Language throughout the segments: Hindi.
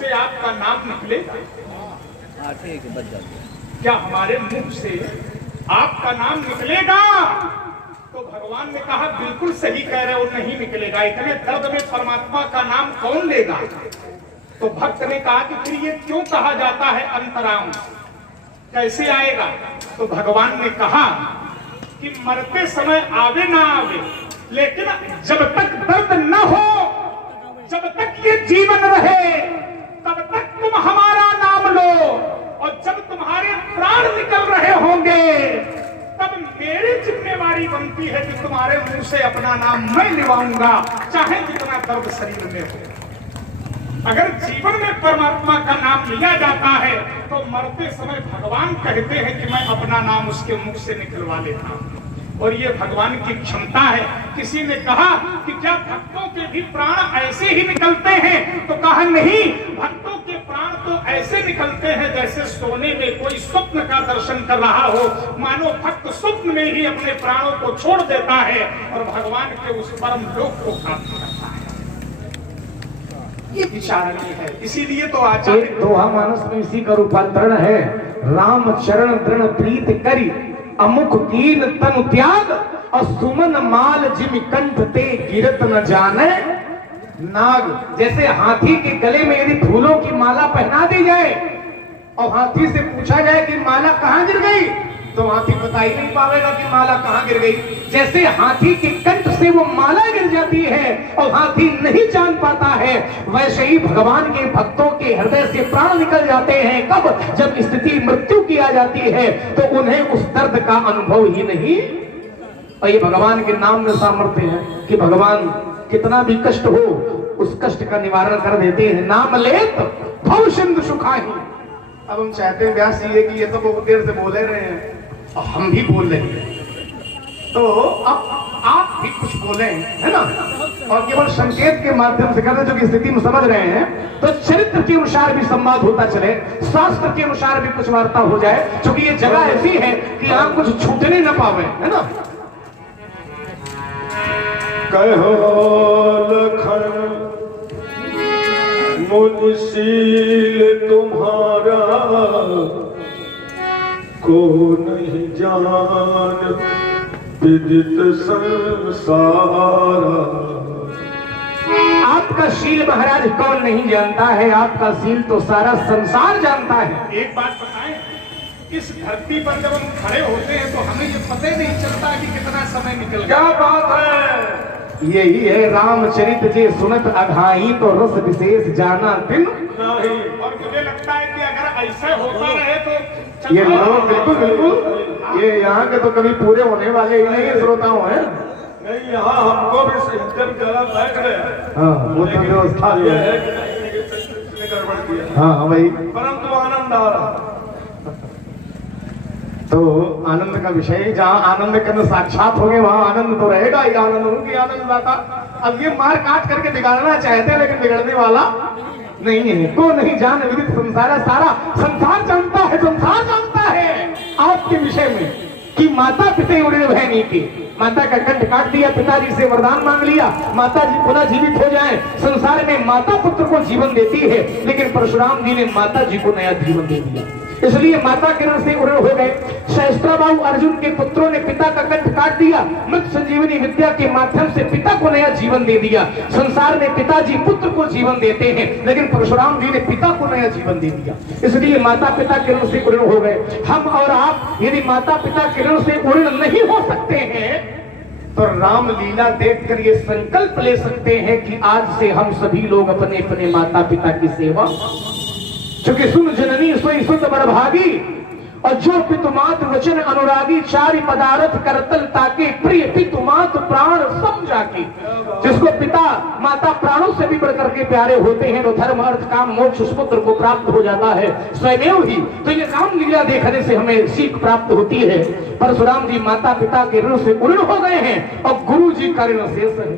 से आपका नाम निकलेगा? ठीक है, बच जाओ। क्या हमारे मुख से आपका नाम निकलेगा? तो भगवान ने कहा बिल्कुल सही कह रहे हो, नहीं निकलेगा। इतने दर्द में परमात्मा का नाम कौन लेगा? तो भक्त ने कहा कि फिर ये क्यों कहा जाता है अंतराम, कैसे आएगा? तो भगवान ने कहा कि मरते समय आवे ना आवे, लेकिन जब तक दर्द न हो, जब तक ये जीवन रहे, तब तक तुम हमारा नाम लो, और जब तुम्हारे प्राण निकल रहे होंगे तब मेरी जिम्मेवारी बनती है कि तुम्हारे मुंह से अपना नाम मैं लिवाऊंगा, चाहे जितना दर्द शरीर में हो। अगर जीवन में परमात्मा का नाम लिया जाता है तो मरते समय भगवान कहते हैं कि मैं अपना नाम उसके मुख से निकलवा लेता हूं, और ये भगवान की क्षमता है। किसी ने कहा कि क्या भक्तों के भी प्राण ऐसे ही निकलते हैं? तो कहा नहीं, भक्तों के प्राण तो ऐसे निकलते हैं जैसे सोने में कोई स्वप्न का दर्शन कर रहा हो, मानो भक्त स्वप्न में ही अपने प्राणों को छोड़ देता है और भगवान के उस परम लोक को प्राप्त करता है। ये विचारणीय है। इसीलिए तो आचार्य दोहा मानस में इसी का रूपांतरण है, राम चरण दृढ़ प्रीत करी, अमुख कीन तनु त्याग, और सुमन माल जिम कंठ ते गिरत न जाने नाग। जैसे हाथी के गले में यदि फूलों की माला पहना दी जाए और हाथी से पूछा जाए कि माला कहाँ गिर गई, तो हाथी बता ही नहीं पाएगा कि माला कहाँ गिर गई। जैसे हाथी के कंठ से वो माला गिर जाती है और हाथी नहीं जान पाता है, वैसे ही भगवान के भक्तों के हृदय से प्राण निकल जाते हैं। कब? जब स्थिति मृत्यु की आ जाती है तो उन्हें उस दर्द का अनुभव ही नहीं। और ये भगवान के नाम में सामर्थ्य है कि भगवान कितना भी कष्ट हो उस कष्ट का निवारण कर देते हैं। नाम लेत भव सिंधु सुखाही। अब हम चाहते हैं व्यास जी कि ये तो बहुत देर से बोले रहे हैं और हम भी बोल रहे हैं, तो अब आप भी कुछ बोले, है ना, और केवल संकेत के माध्यम से करते जो कि स्थिति में समझ रहे हैं, तो चरित्र के अनुसार भी संवाद होता चले, शास्त्र के अनुसार भी कुछ वार्ता हो जाए, क्योंकि ये जगह ऐसी है कि यहाँ कुछ छूटने न पावे, है ना। कहो लखन मुनिशील तुम्हारा, को नहीं जान विदित संसार। आपका शील महाराज कौन नहीं जानता है, आपका शील तो सारा संसार जानता है। एक बात बताएं, इस धरती पर जब हम खड़े होते हैं तो हमें ये पता ही नहीं चलता कि कितना समय निकल गया। क्या बात है? यही है रामचरित जे सुनत अघाई, तो रस विशेष जाना दिन नहीं। और मुझे लगता है कि अगर ऐसा होता रहे तो ये लोग बिल्कुल बिल्कुल ये यहाँ के तो कभी पूरे होने वाले ही नहीं श्रोताओं है। नहीं, यहाँ हमको भी एकदम जरा बैठ रहे हैं। हाँ, वो तो व्यवस्था ये है कि नहीं गड़बड़ किया। हाँ भाई, परंतु आनंद आ रहा। तो आनंद का विषय, जहाँ आनंद करने साक्षात होंगे वहाँ आनंद तो रहेगा ही। आनंद होंगे, आनंद आता। अब ये मार काट करके बिगाड़ना चाहते हैं लेकिन बिगड़ने वाला नहीं है। को नहीं जान विदित संसार, सारा संसार जानता है, संसार जानता है आपके विषय में कि माता पिता उड़े बहनी की। माता का कंठ काट दिया, पिताजी से वरदान मांग लिया, माता जी पुनः जीवित हो जाएं। संसार में माता पुत्र को जीवन देती है, लेकिन परशुराम जी ने माता जी को नया जीवन दे दिया, इसलिए माता किरण से उड़े हो गए। सहस्त्राबाहु अर्जुन के पुत्रों ने पिता का कंठ काट दिया, मृत संजीवनी विद्या के माध्यम से पिता को नया जीवन दे दिया। संसार में पिताजी पुत्र को जीवन देते हैं, लेकिन परशुराम जी ने पिता को नया जीवन दे दिया, इसलिए माता पिता किरण से उड़े हो गए। हम और आप यदि माता पिता किरण से उड़े नहीं हो सकते हैं तो राम लीला देखकर ये संकल्प ले सकते हैं कि आज से हम सभी लोग अपने अपने माता पिता की सेवा, क्योंकि सुन जननी सोई सुत बड़भागी, और जो पितुमात वचन अनुरागी, चारि पदार्थ करतल ताके, प्रिय पितुमात प्राण समझा के। जिसको पिता माता प्राणों से भी बढ़कर के प्यारे होते हैं तो धर्म अर्थ काम मोक्ष उस पुत्र को प्राप्त हो जाता है स्वयं ही। तो ये राम लीला देखने से हमें सीख प्राप्त होती है। परशुराम जी माता पिता के ऋण से उड़ हो गए हैं और गुरु जी का ऋण शेष है।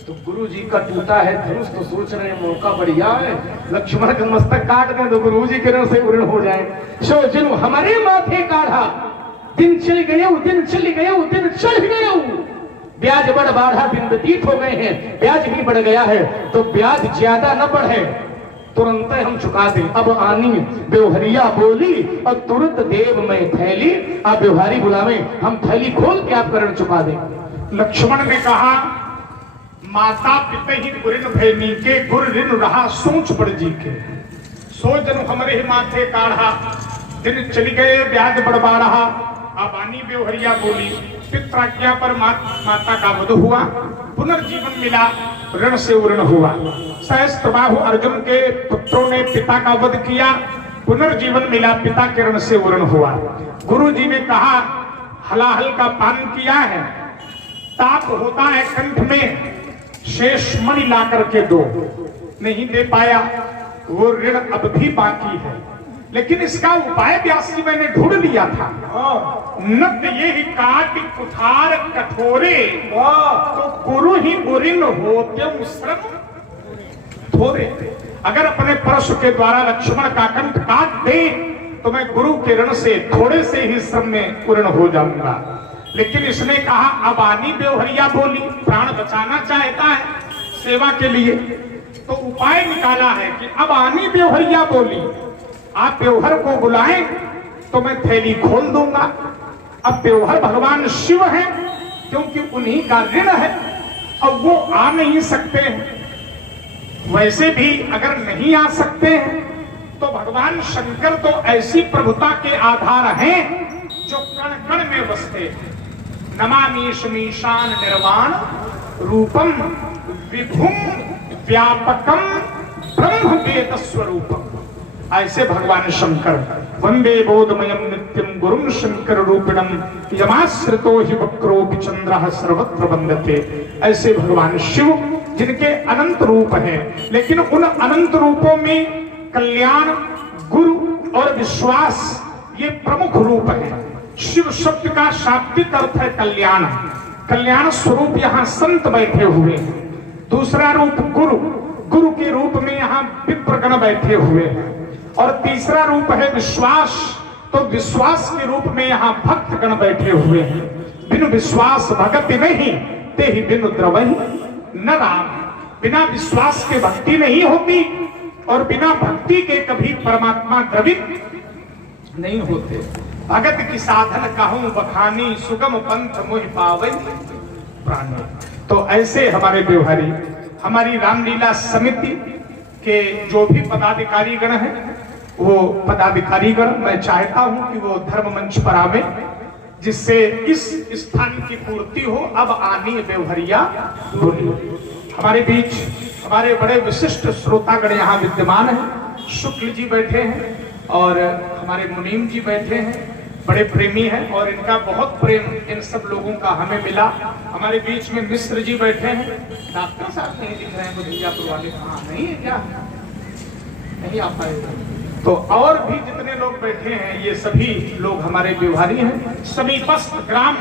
तो गुरु जी का टूटा है धनुष, तो सोच रहे हैं मौका बढ़िया है, लक्ष्मण का मस्तक काट दें तो गुरु जी के ऋण से उड़ हो जाए। सो जिन हमारे माथे काढ़ा, दिन चल गए, दिन चल गए, दिन चढ़ गए, ब्याज बढ़ बाढ़ा दिन व्यतीत हो गए हैं। ब्याज भी बढ़ गया है तो ब्याज ज्यादा न बढ़े, तुरंत हम चुका दे। अब आनी बेवहरिया बोली और तुरंत देव में थैली। आप व्यवहारी बुलावे, हम थैली खोल के आप करण चुका दे। लक्ष्मण ने कहा माता पिता ही गुरिन भैनी के गुर ऋण रहा सोच पड़ जी के। सो जन हमरे ही माथे काढ़ा दिन चली गए ब्याज बढ़वा रहा। अब आनी बेवहरिया बोली पित्राज्ञा पर माता का वध हुआ, पुनर्जीवन मिला, ऋण से ऋण हुआ। सहस्त्रबाहु अर्जुन के पुत्रों ने पिता का वध किया, पुनर्जीवन मिला, पिता के ऋण से ऋण हुआ। गुरु जी ने कहा हलाहल का पान किया है, ताप होता है कंठ में, शेष मणि ला करके दो, नहीं दे पाया, वो ऋण अब भी बाकी है। लेकिन इसका उपाय व्यास जी मैंने ढूंढ लिया था। नत ये ही काट कुठार कठोरे, तो गुरु ही गुरिन होते श्रम थोरे। अगर अपने परशु के द्वारा लक्ष्मण का कंठ काट दे तो मैं गुरु के ऋण से थोड़े से ही श्रम में पूर्ण हो जाऊंगा। लेकिन इसने कहा अब आनी बेवहरिया बोली, प्राण बचाना चाहता है सेवा के लिए, तो उपाय निकाला है कि अब आनी बेवहरिया बोली, आप बेवहर को बुलाएं तो मैं थैली खोल दूंगा। अब बेवहर भगवान शिव है, क्योंकि उन्हीं का ऋण है, अब वो आ नहीं सकते हैं। वैसे भी अगर नहीं आ सकते हैं तो भगवान शंकर तो ऐसी प्रभुता के आधार हैं जो कण कण में बसते हैं। नमामीश मीशान निर्वाण रूपम विभुम व्यापकम ब्रह्म वेद स्वरूपम। ऐसे भगवान शंकर वंदे बोधमयम नित्यम गुरुम शंकर रूपिणम यमाश्रितो हि वक्रोपि चंद्रः सर्वत्र वंदते। ऐसे भगवान शिव जिनके अनंत रूप हैं, लेकिन उन अनंत रूपों में कल्याण, गुरु और विश्वास ये प्रमुख रूप है। शिव शब्द का शाब्दिक अर्थ है कल्याण, कल्याण स्वरूप यहाँ संत बैठे हुए हैं। दूसरा रूप गुरु, गुरु के रूप में यहाँ विप्रगण बैठे हुए हैं। और तीसरा रूप है विश्वास, तो विश्वास के रूप में यहाँ भक्तगण बैठे हुए हैं। बिनु विश्वास भगति नहीं, ते ही बिनु द्रवहि न राम। बिना विश्वास के भक्ति नहीं होती और बिना भक्ति के कभी परमात्मा द्रवित नहीं होते। भगत की साधन कहूं बखानी, सुगम पंथ मोहि पावै प्राणी। तो ऐसे हमारे व्यवहारी, हमारी रामलीला समिति के जो भी पदाधिकारी गण हैं, वो पदाधिकारी गण मैं चाहता हूं कि वो धर्म मंच पर आवे, जिससे इस स्थान की पूर्ति हो। अब आनी व्यवहारिया बोली। हमारे बीच हमारे बड़े विशिष्ट श्रोतागण यहाँ विद्यमान हैं। शुक्ल जी बैठे हैं और हमारे मुनीम जी बैठे हैं, बड़े प्रेमी हैं और इनका बहुत प्रेम इन सब लोगों का हमें मिला। हमारे बीच में मिश्र जी बैठे हैं। डॉक्टर साहब नहीं दिख रहे हैं, भैयापुर वाले कहाँ नहीं है क्या? नहीं आ पाएगा। तो और भी जितने लोग बैठे हैं ये सभी लोग हमारे व्यवहारी हैं। समीपस्थ ग्राम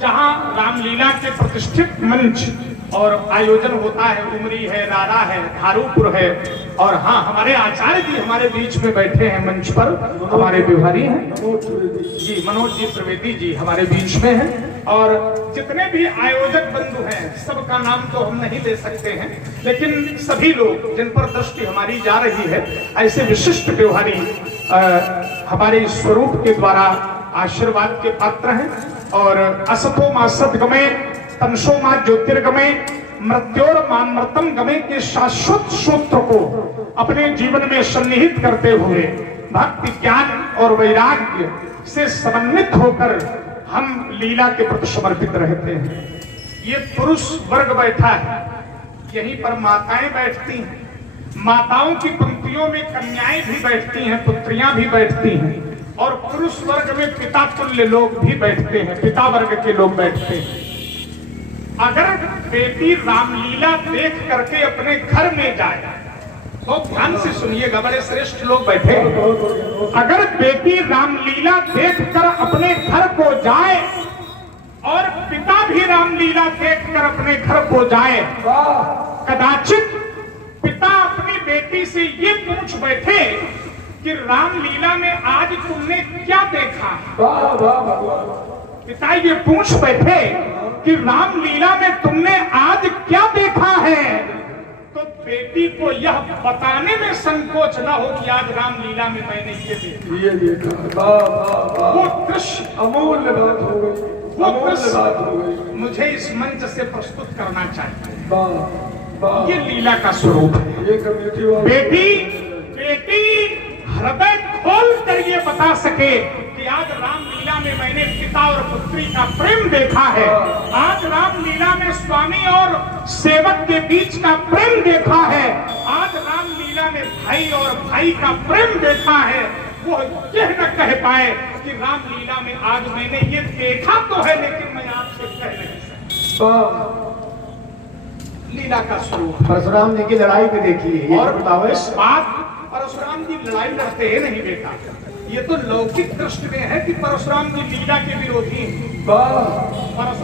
जहाँ रामलीला के प्रतिष्ठित मंच और आयोजन होता है, उमरी है, रारा है, धारूपुर है, और हाँ हमारे आचार्य जी हमारे बीच में बैठे हैं मंच पर, हमारे व्यवहारी हैं जी, मनोज जी त्रिवेदी जी हमारे बीच में हैं। और जितने भी आयोजक बंधु हैं सबका नाम तो हम नहीं ले सकते हैं, लेकिन सभी लोग जिन पर दृष्टि हमारी जा रही है, ऐसे विशिष्ट व्यवहारी हमारे स्वरूप के द्वारा आशीर्वाद के पात्र हैं। और असतो मा सद्गमय, तमसो मा ज्योतिर्गमय, मृत्योर मामृतम गमय के शाश्वत सूत्र को अपने जीवन में सन्निहित करते हुए भक्ति, ज्ञान और वैराग्य से समन्वित होकर हम लीला के प्रति समर्पित रहते हैं। ये पुरुष वर्ग बैठा है, यहीं पर माताएं बैठती हैं। माताओं की पंक्तियों में कन्याएं भी बैठती हैं, पुत्रियां भी बैठती हैं, और पुरुष वर्ग में पिता तुल्य लोग भी बैठते हैं, पिता वर्ग के लोग बैठते हैं। अगर बेटी रामलीला देख करके अपने घर में जाए, तो ध्यान से सुनिएगा, बड़े श्रेष्ठ लोग बैठे। अगर बेटी रामलीला देखकर अपने घर को जाए और पिता भी रामलीला देखकर अपने घर को जाए, कदाचित पिता अपनी बेटी से ये पूछ बैठे कि रामलीला में आज तुमने क्या देखा? पिता ये पूछ बैठे कि रामलीला में तुमने आज क्या देखा है? तो बेटी को यह बताने में संकोच न हो कि आज रामलीला में मैंने ये देखा। ये देखा, वाह वाह वाह, वो दृश्य, अमूल्य बात हो गई, वो अमूल्य दृश्य बात हो गई। मुझे इस मंच से प्रस्तुत करना चाहिए। वाह वाह, ये लीला का स्वरूप है। ये कमेटी वाले बेटी हृदय खोल कर ये बता सके कि आज रामलीला में मैंने पिता और पुत्री का प्रेम देखा है, आज रामलीला में स्वामी और सेवक के बीच का प्रेम देखा है, आज रामलीला में भाई और भाई का प्रेम देखा है। वो यह न कह पाए कि रामलीला में आज मैंने ये देखा तो है लेकिन मैं आपसे कह नहीं सकता। लीला का स्वरूप परशुराम जी की लड़ाई भी देखिए। और बताओ, इस बात परशुराम जी लड़ाई लड़ते हैं नहीं बेटा, ये तो लौकिक दृष्टि में है कि परशुराम जी लीला के विरोधी हैं।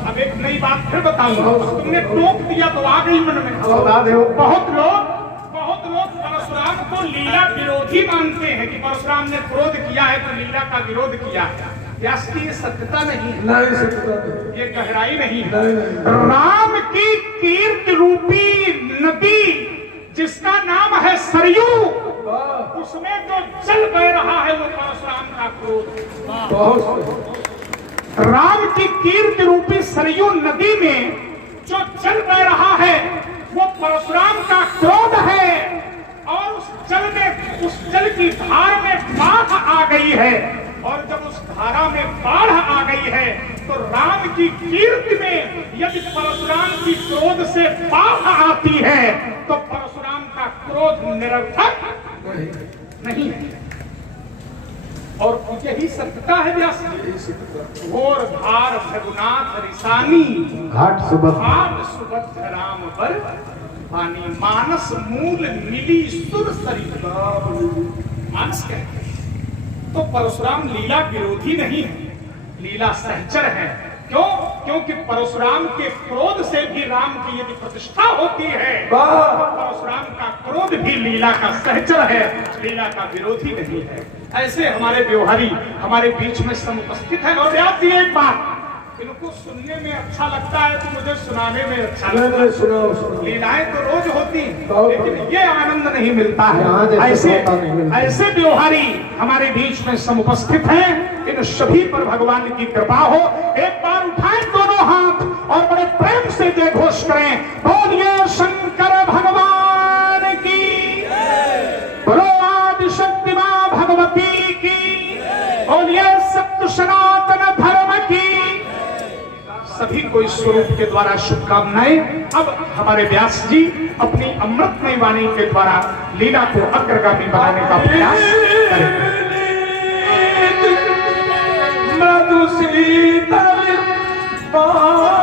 अब एक नई बात फिर बताऊंगा, तुमने टोक दिया तो आ गई मन में। बता दो। बहुत लोग परशुराम को लीला विरोधी मानते हैं कि परशुराम ने क्रोध किया है तो लीला का विरोध किया है। व्यास की ये सत्यता नहीं, नहीं सकता, ये गहराई नहीं है। नहीं। राम की कीर्ति रूपी नदी जिसका नाम है सरयू, उसमें जो चल बह रहा है वो परशुराम का क्रोध। बहुत राम की कीर्ति रूपी सरयू नदी में जो चल बह रहा है वो परशुराम का क्रोध है। और उस जल की धार में बाढ़ आ गई है, और जब उस धारा में बाढ़ आ गई है तो राम की कीर्ति में यदि परशुराम की क्रोध से बाढ़ आती है तो परशुराम का क्रोध निरर्थक नहीं है। और यही सत्यता है व्यास जी। घोर धार रघुनाथ रिसानी, घाट सुबद्ध राम पर पानी, मानस मूल मिली सुर सरित। मानस कहते हैं तो परशुराम लीला विरोधी नहीं है, लीला सहचर है। क्यों? क्योंकि परशुराम के क्रोध से भी राम की यदि प्रतिष्ठा होती है तो परशुराम का क्रोध भी लीला का सहचर है, लीला का विरोधी नहीं है। ऐसे हमारे व्यवहारी हमारे बीच में समुपस्थित है। और व्यास जी एक बात, इनको सुनने में अच्छा लगता है तो मुझे सुनाने में अच्छा लगता है। सुनाओ। लीलाएं तो रोज होती लेकिन ये आनंद नहीं मिलता यहाँ है। जैसे होता नहीं मिलता। ऐसे व्यवहारी हमारे बीच में समुपस्थित हैं, इन सभी पर भगवान की कृपा हो। एक बार उठाएं दोनों हाथ और बड़े प्रेम से जय घोष करें, बोलिए शंकर भगवान की, बोलो आदि शक्ति मां भगवती की, बोलिए सत्य सनातन धर्म की। सभी को इस स्वरूप के द्वारा शुभकामनाएं। अब हमारे व्यास जी अपनी अमृतमय वाणी के द्वारा लीला को अग्रगामी बनाने का प्रयास करेंगे। मधु शीतल पानी,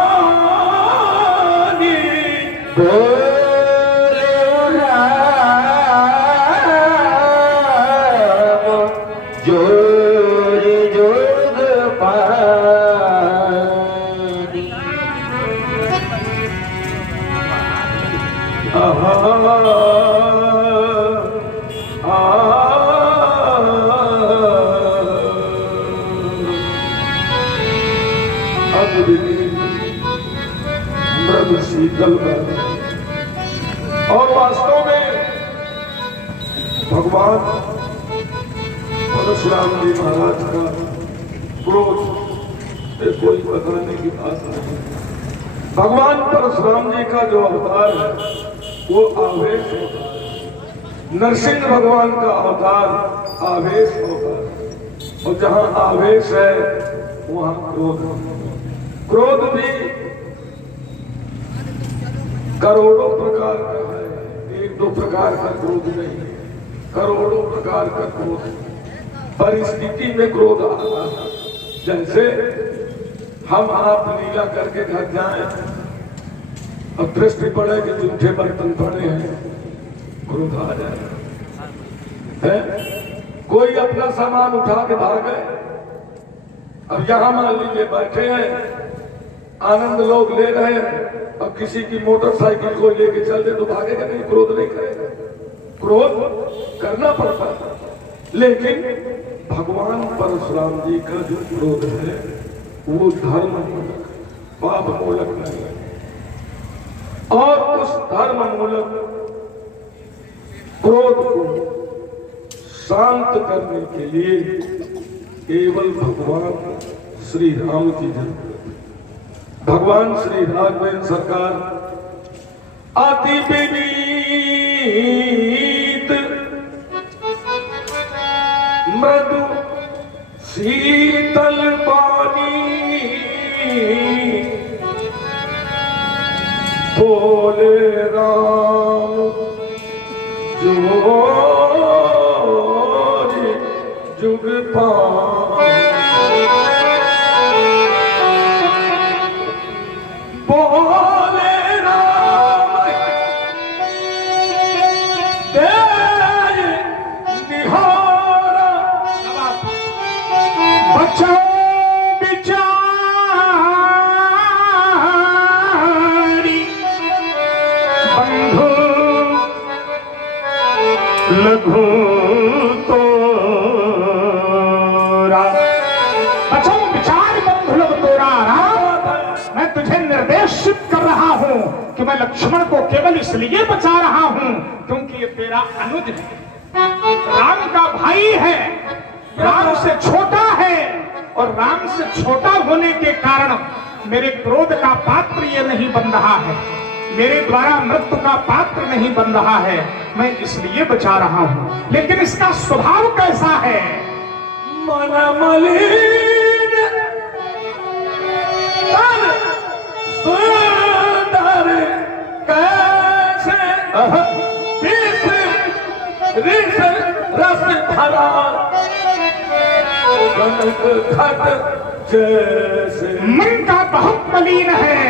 मृदु शीतल। और वास्तव में भगवान परशुराम जी महाराज का क्रोध से कोई बदलने की बात नहीं। भगवान परशुराम जी का जो अवतार है वो आवेश होता है। नरसिंह भगवान का अवतार आवेश होता है, और जहाँ आवेश है वहाँ क्रोध। क्रोध भी करोड़ों प्रकार का है, एक दो प्रकार का क्रोध नहीं है, करोड़ों प्रकार का क्रोध। परिस्थिति में क्रोध आता है। जैसे हम आप लीला करके घर जाएं, अब दृष्टि पड़े कि जूठे बर्तन पड़े हैं, क्रोध आ जाए। है? कोई अपना सामान उठा के भाग गए, अब यहां मान लीजिए बैठे हैं, आनंद लोग ले रहे हैं, अब किसी की मोटरसाइकिल को लेके चल दे तो भागेगा नहीं, क्रोध नहीं करेगा। क्रोध करना पड़ता है। लेकिन भगवान परशुराम जी का जो क्रोध है वो धर्म मूलक, पाप मूलक नहीं है। और उस धर्म मूलक क्रोध को शांत करने के लिए केवल भगवान श्री राम की जरूरत। भगवान श्री राघवेंद्र सरकार अति विनीत मृदु शीतल पानी बोले राम जोरी जुग बोले राम तेरे निहारा बचाओ बिचारी बंधु लघु तोरा। बचाओ बिचारी बंधु लघु तोरा। राम, मैं तुझे निर्देशित कर रहा हूं कि मैं लक्ष्मण को केवल इसलिए बचा रहा हूं क्योंकि ये तेरा अनुज है, राम का भाई है, राम से छोटा है, और राम से छोटा होने के कारण मेरे क्रोध का पात्र ये नहीं बन रहा है, मेरे द्वारा मृत्यु का पात्र नहीं बन रहा है, मैं इसलिए बचा रहा हूं। लेकिन इसका स्वभाव कैसा है? मन मलिन तन सुंदर कैसे रिस रस भरा कनक खट जैसे। मन का बहुत मलिन है,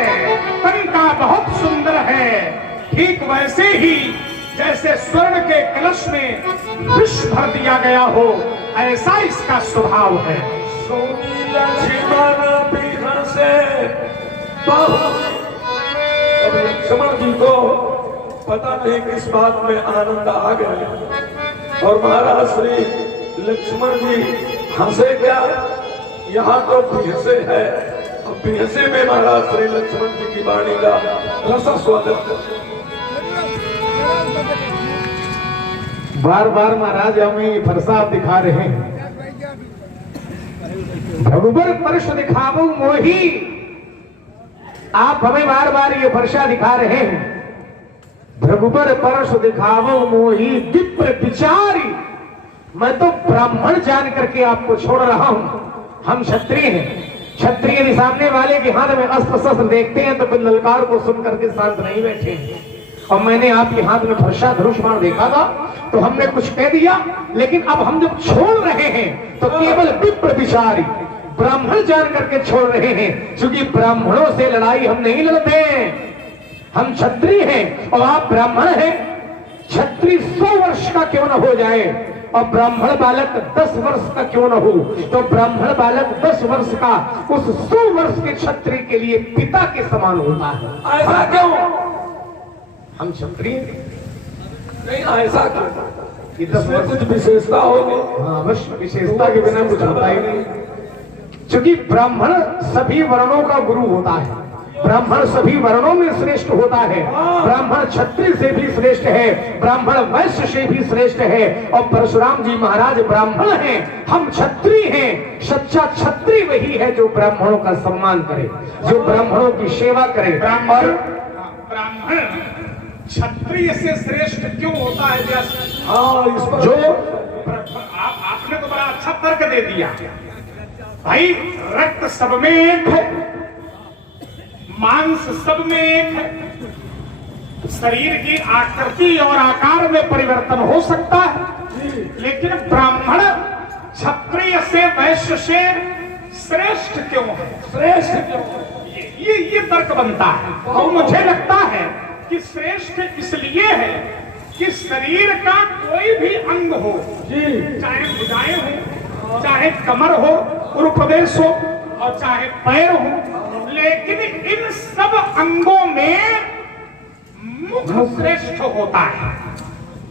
तन का बहुत सुंदर है, ठीक वैसे ही जैसे स्वर्ण के कलश में विष भर दिया गया हो, ऐसा इसका स्वभाव है। सोनी लक्ष्मण बिना से बहुत। अब लक्ष्मण जी को पता नहीं किस बात में आनंद आ गया, और महाराज श्री लक्ष्मण जी हंसे क्या, यहाँ तो बिहसे है। अब बिहसे में महाराज श्री लक्ष्मण जी की वाणी का रस स्वागत। बार बार महाराज हमें प्रसाद दिखा रहे हैं। भगुबर परश दिखावो मोही, आप हमें बार बार ये वर्षा दिखा रहे हैं। भगुबर परश दिखावो मोही विप्र विचारी। मैं तो ब्राह्मण जान करके आपको छोड़ रहा हूं। हम क्षत्रिय हैं, क्षत्रिय यदि सामने वाले के हाथ में अस्त्र शस्त्र देखते हैं तो फिर ललकार को सुन करके शांत नहीं बैठे। और मैंने आपके हाथ में फरसा धनुष बाण देखा था तो हमने कुछ कह दिया, लेकिन अब हम जब छोड़ रहे हैं तो केवल विप्र विचारी, ब्राह्मण जान करके छोड़ रहे हैं, क्योंकि ब्राह्मणों से लड़ाई हम नहीं लड़ते। हम क्षत्रिय हैं और आप ब्राह्मण हैं। क्षत्रिय 100 वर्ष का क्यों न हो जाए और ब्राह्मण बालक 10 वर्ष का क्यों न हो, तो ब्राह्मण बालक 10 वर्ष का उस 100 वर्ष के क्षत्रिय के लिए पिता के समान होता है। ऐसा क्यों? हम क्षत्रिय नहीं, ऐसा क्यों? कि 10 इसमें वर्ष कुछ विशेषता होगी। हाँ, अवश्य विशेषता के बिना कुछ होता ही नहीं। क्योंकि ब्राह्मण सभी वर्णों का गुरु होता है, ब्राह्मण सभी वर्णों में श्रेष्ठ होता है। ब्राह्मण क्षत्रिय से भी श्रेष्ठ है, ब्राह्मण वैश्य से भी श्रेष्ठ है, और परशुराम जी महाराज ब्राह्मण हैं, हम क्षत्रिय हैं। सच्चा क्षत्रिय वही है जो ब्राह्मणों का सम्मान करे, जो ब्राह्मणों की सेवा करे। ब्राह्मण क्षत्रिय से श्रेष्ठ क्यों होता है? हाँ, इस पर जो आपने तो बड़ा अच्छा तर्क दे दिया भाई। रक्त सब में एक है, मांस सब में एक है, शरीर की आकृति और आकार में परिवर्तन हो सकता है, लेकिन ब्राह्मण क्षत्रिय से वैश्य से श्रेष्ठ क्यों है? श्रेष्ठ क्यों? ये तर्क बनता है। और मुझे लगता है कि श्रेष्ठ इसलिए है कि शरीर का कोई भी अंग हो, चाहे भुजाएं हो, चाहे कमर हो, उरुप्रदेश हो, और चाहे पैर हो, लेकिन इन सब अंगों में मुख श्रेष्ठ होता है।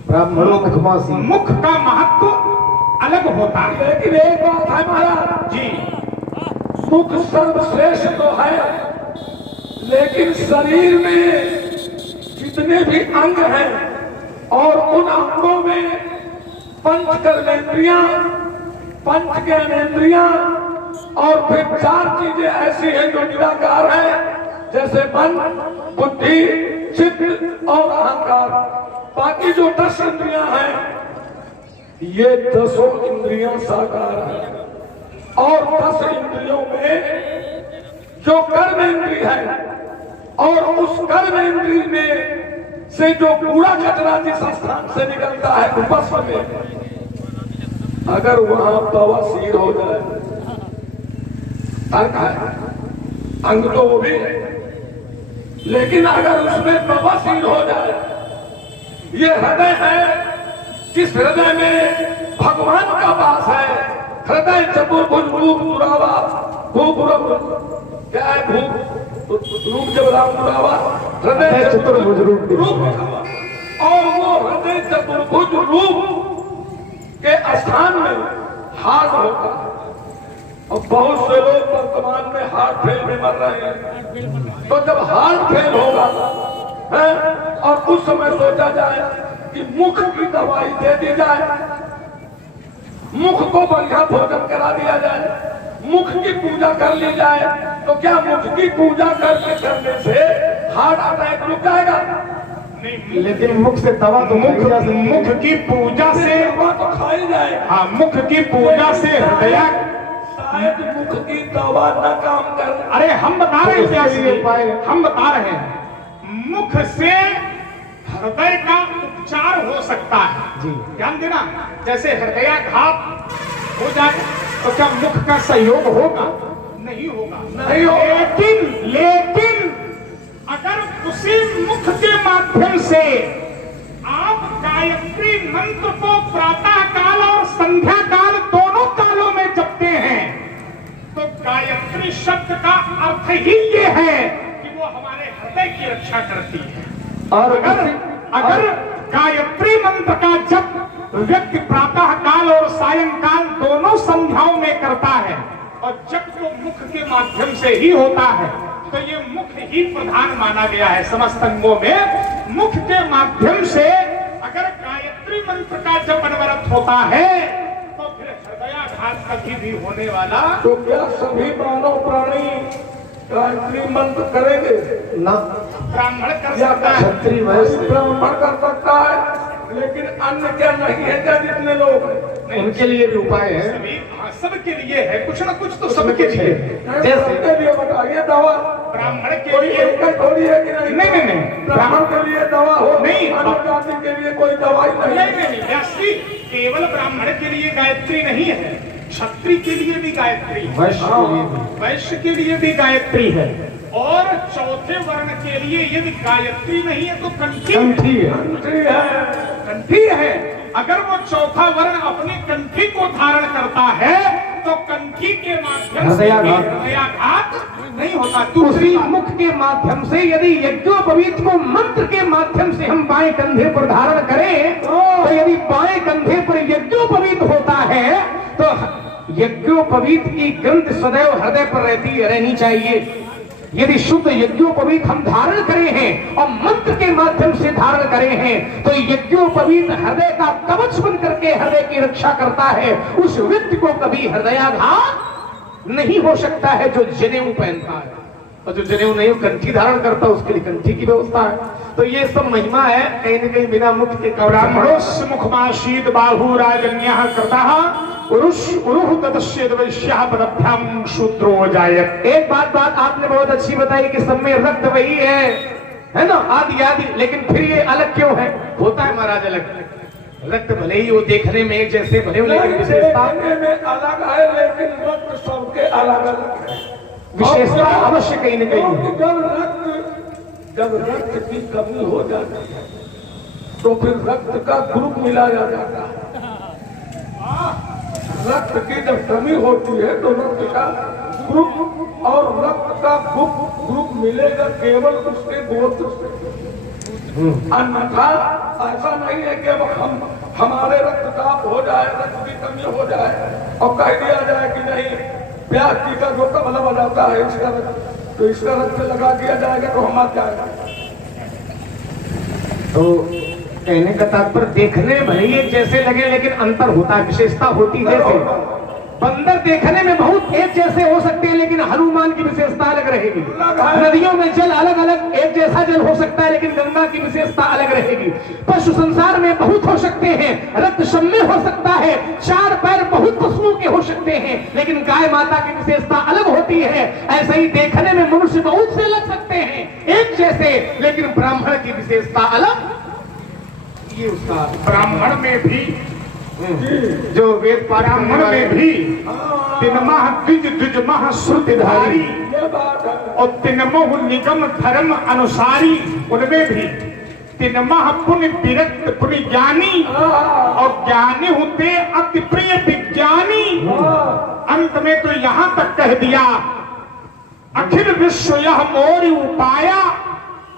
ब्राह्मणों मुखवासी, मुख का महत्व अलग होता है। लेकिन एक बात है महाराज जी, मुख सर्वश्रेष्ठ तो है, लेकिन शरीर में जितने भी अंग हैं और उन अंगों में पंच कर्मेंद्रियां, पंच ज्ञानेंद्रियां और फिर 4 चीजें ऐसी हैं जो निराकार है, जैसे मन, बुद्धि, चित्त और अहंकार। बाकी जो 10 इंद्रियां हैं ये 10 इंद्रियां साकार हैं। और 10 इंद्रियों में जो कर्म इंद्रिय है और उस कर्म इंद्रिय में से जो कूड़ा कचरा जिस स्थान से निकलता है भस्म में, अगर वहां बवासीर हो जाए, अंग है, अंग तो वो भी है, लेकिन अगर उसमें बवासीर हो जाए, ये हृदय है जिस हृदय में भगवान का वास है, हृदय चतुर्भुज रूप दुरावा भूप क्या है भूप रूप जब राम दुरावा हृदय चतुर्भुज रूप, और वो हृदय चतुर्भुज रूप के स्थान में हार्ट होगा। और बहुत से लोग वर्तमान में हार्ट फेल में मर रहे हैं। तो जब हार्ट फेल होगा है, और उस समय सोचा जाए कि मुख की दवाई दे दी जाए, मुख को बढ़िया भोजन करा दिया जाए, मुख की पूजा कर ली जाए, तो क्या मुख की पूजा करने से हार्ट अटैक रुक जाएगा? लेकिन मुख से दवा तो मुख की पूजा से दवा तो खाई जाए। हाँ, मुख की पूजा से हृदय, शायद मुख की दवा न काम कर। अरे हम बता रहे हैं, हम बता रहे हैं मुख से हृदय का उपचार हो सकता है जी। ध्यान देना, जैसे हृदयाघात हो जाए तो क्या मुख का सहयोग होगा? नहीं होगा, नहीं होगा। लेकिन अगर उसी मुख के माध्यम से आप गायत्री मंत्र को प्रातः काल और संध्या काल दोनों कालों में जपते हैं, तो गायत्री शब्द का अर्थ ही ये है कि वो हमारे हृदय की रक्षा करती है। और अगर गायत्री मंत्र का जप व्यक्ति प्रातः काल और सायंकाल दोनों संध्याओं में करता है, और जब तो मुख के माध्यम से ही होता है, तो ये मुख ही प्रधान माना गया है समस्त अंगों में। मुख के माध्यम से अगर गायत्री मंत्र का जप अनवरत होता है, तो फिर हृदयाघात कभी भी होने वाला। तो क्या सभी मानव प्राणी गायत्री मंत्र करेंगे? ना, ब्राह्मण कर सकता है, क्षत्रिय वैश्य ब्राह्मण कर सकता है, लेकिन अन्य क्या नहीं है? क्या जितने लोग हैं उनके लिए भी उपाय है, सभी, हाँ, सबके लिए है, कुछ ना कुछ तो सबके लिए है। जैसे के लिए बताइए दवा, ब्राह्मण के कोई लिए एक थोड़ी है कि नहीं? नहीं, ब्राह्मण के लिए दवा हो, नहीं, अन्य जाति के लिए कोई दवाई नहीं। व्यासी केवल ब्राह्मण के लिए गायत्री नहीं है, क्षत्रिय के लिए भी गायत्री है, वैश्य के लिए भी गायत्री है, और चौथे वर्ण के लिए यदि गायत्री नहीं है तो कंठी है। अगर वो चौथा वर्ण अपनी कंठी को धारण करता है तो कंठी के माध्यम से हृदयाघात नहीं होता। दूसरी मुख के माध्यम से यदि यज्ञोपवीत को मंत्र के माध्यम से हम बाएं कंधे पर धारण करें, तो यदि बाएं कंधे पर यज्ञोपवीत होता है तो यज्ञोपवीत की गंध सदैव हृदय पर रहनी चाहिए। यदि शुद्ध यज्ञोपवीत हम धारण करे हैं और मंत्र के माध्यम से धारण करे हैं, तो यज्ञोपवीत हृदय का कवच बन करके हृदय की रक्षा करता है। उस व्यक्ति को कभी हृदयाघात नहीं हो सकता है जो जनेऊ पहनता है, और जो जनेऊ नहीं कंठी धारण करता उसके लिए कंठी की व्यवस्था है। तो ये सब महिमा है, कहीं न कहीं बिना मुख के ब्राह्मणोस्य मुखमाशीत बाहु राजन्यः कृतः उरुह तदस्येद वैश्यः पदभ्याम शूद्रो जायत। एक बात आपने बहुत अच्छी बताई कि सब में रक्त वही है ना, आदि, लेकिन फिर ये अलग क्यों है? होता है महाराज अलग। रक्त भले ही वो देखने में जैसे भले विशेषता में अलग है, लेकिन रक्त सबके अलग अलग है, विशेषता अवश्य कहीं न कहीं। जब रक्त की कमी हो जाती है तो फिर रक्त का ग्रुप मिलाया जाता है। रक्त की जब कमी होती है तो रक्त का ग्रुप, और रक्त का ग्रुप मिलेगा केवल उसके गोत्र से। अन्यथा ऐसा नहीं है कि अब हमारे रक्तचाप हो जाए, रक्त की कमी हो जाए और कह दिया जाए कि नहीं प्याज की का जो कमला बजाता है इसका रक्त, तो इसका रक्त लगा दिया जाएगा तो हम आ जाएगा। तो कहने का तात्पर्य देखने भले ही एक जैसे लगे लेकिन अंतर होता है, विशेषता होती है। जैसे बंदर देखने में बहुत एक जैसे हो सकते हैं लेकिन हनुमान की विशेषता अलग रहेगी। नदियों में जल अलग अलग एक जैसा जल हो सकता है लेकिन गंगा की विशेषता अलग रहेगी। पशु संसार में बहुत हो सकते हैं, रक्त सम्य हो सकता है, चार पैर बहुत पशुओं के हो सकते हैं लेकिन गाय माता की विशेषता अलग होती है। ऐसे ही देखने में मनुष्य बहुत से लग सकते हैं एक जैसे लेकिन ब्राह्मण की विशेषता अलग। ये उसका ब्राह्मण में भी जो वेद ब्राह्मण में भी तिनमाह द्विज द्विजमाह श्रुतिधारी और तिनमोह निगम धर्म अनुसारी, उनमें भी तिनमाह पुण्य विरक्त पुण्य ज्ञानी और ज्ञानी होते अति प्रिय विज्ञानी। अंत में तो यहाँ तक कह दिया अखिल विश्व यह मोरी उपाया,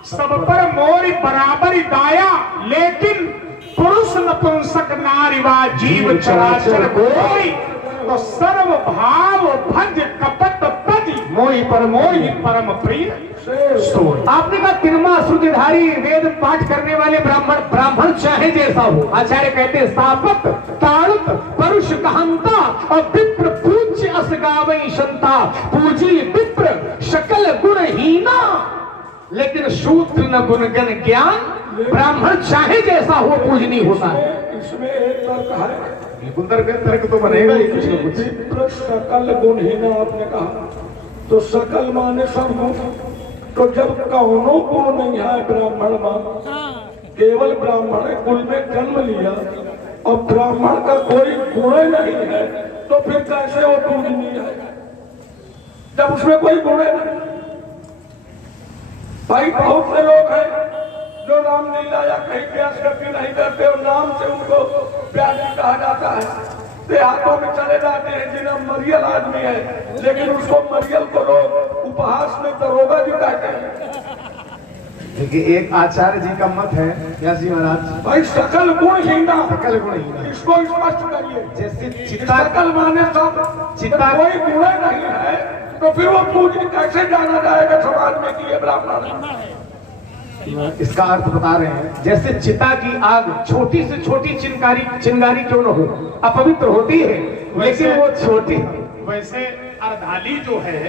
सब पर मोरी बराबर दाया, लेकिन पुरुष नपुंसक नारी वा जीव चराचर कोई, तो सर्व भाव भज कपट तज मोहि परम प्रिय सोई। आपने कहा तिनमा श्रुतिधारी वेद पाठ करने वाले ब्राह्मण चाहे जैसा हो। आचार्य कहते हैं सापत ताड़ुत परुष कहंता और विप्र पूज्य असगावई संता, पूजी विप्र शकल गुणहीना लेकिन शूद्र न गुणगण ज्ञान। ब्राह्मण चाहे जैसा हो पूजनीय होता है। इसमें एक तर्क है, बिल्कुल तर्क तो बनेगा ही कुछ न कुछ। सकल गुणहीना आपने कहा तो सकल माने सब गुण, तो जब कौनो गुण नहीं है ब्राह्मण में, केवल ब्राह्मण कुल में जन्म लिया और ब्राह्मण का कोई गुण नहीं है तो फिर कैसे वो पूजनीय है जब उसमें कोई गुण नहीं। भाई बहुत से लोग हैं जो रामलीला या कहीं प्रयास करके नहीं करते और नाम से उनको प्यारी कहा जाता है, देहातों में चले जाते हैं जिन्हें मरियल आदमी है लेकिन उसको मरियल को लोग उपहास में दरोगा जी कहते हैं। देखिए एक आचार्य जी का मत है व्यास जी महाराज, भाई सकल गुणहीना, सकल गुणहीना इसको स्पष्ट करिए। जैसे चिता सकल माने सब, चिता कोई गुण नहीं है तो फिर वो पूजनीय कैसे जाना जाएगा समाज में कि ये ब्राह्मण। इसका अर्थ बता रहे हैं जैसे चिता की आग छोटी से छोटी चिंगारी क्यों न हो अपवित्र होती है लेकिन वो छोटी, वैसे अर्धाली जो है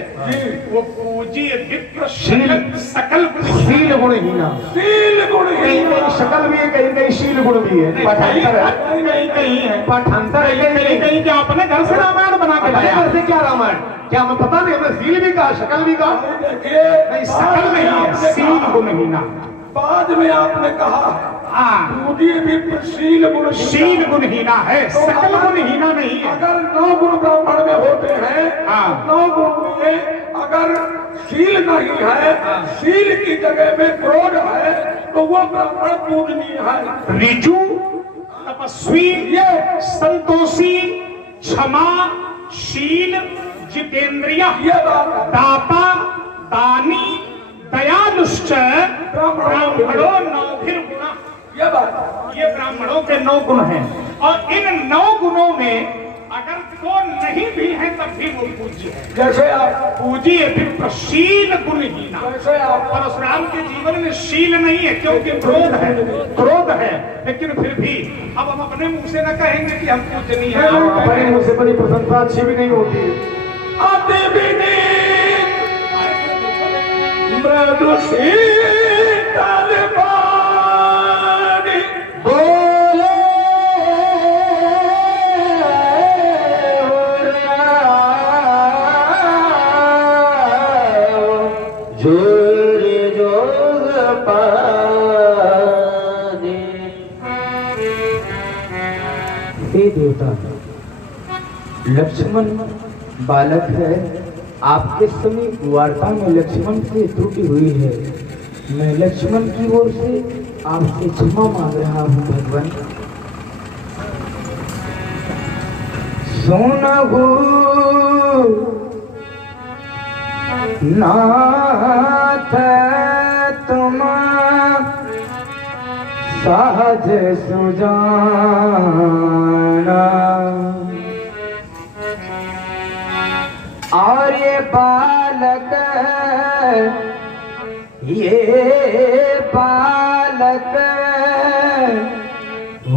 वो पूजी विप्र शील सकल शील गुणहीना, शील गुणहीन कहीं शकल भी है कहीं कहीं शील गुण भी है। पाठांतर है कहीं है, पाठांतर है कहीं कहीं क्या अपने घर से रामायण बना के लाया। घर से क्या रामायण, क्या हमें पता नहीं, हमने शील भी कहा शकल भी कहा, नहीं सकल नहीं है, शील गुणहीना। बाद में आपने कहा हाँ पूजी विप्र शील गुण, शील गुणहीना है, सकल गुणहीना नहीं है। अगर 9 गुण ब्राह्मण में होते हैं, हाँ। 9 गुण में अगर शील नहीं है, शील की जगह में क्रोध है तो वो ब्राह्मण पूजनीय है। ऋजु तपस्वी संतोषी क्षमा शील जितेंद्रिय ये बात है। दाता दानी दयालुश्च ब्राह्मणों 9 गुणा। ये बात ये ब्राह्मणों के 9 गुण हैं और इन 9 गुणों में अगर वो नहीं भी है तब भी वो पूज्य है। जैसे आप पूजी विप्र शील गुणहीना। जैसे आप परशुराम के जीवन में शील नहीं है क्योंकि क्रोध है लेकिन फिर भी अब हम अपने मुंह से न कहेंगे कि हम पूजनीय हैं। अपने मुंह से बड़ी प्रशंसा अच्छी भी नहीं होती आते भी नहीं मृदु शीतल पानी बोले जोरे जोग पानी। हे देवता, लक्ष्मण बालक है, आपके समीप वार्ता में लक्ष्मण से त्रुटि हुई है, मैं लक्ष्मण की ओर से आपसे क्षमा मांग रहा हूँ भगवान। सुनहु नाथ तुम सहज सुजाना, और ये बालक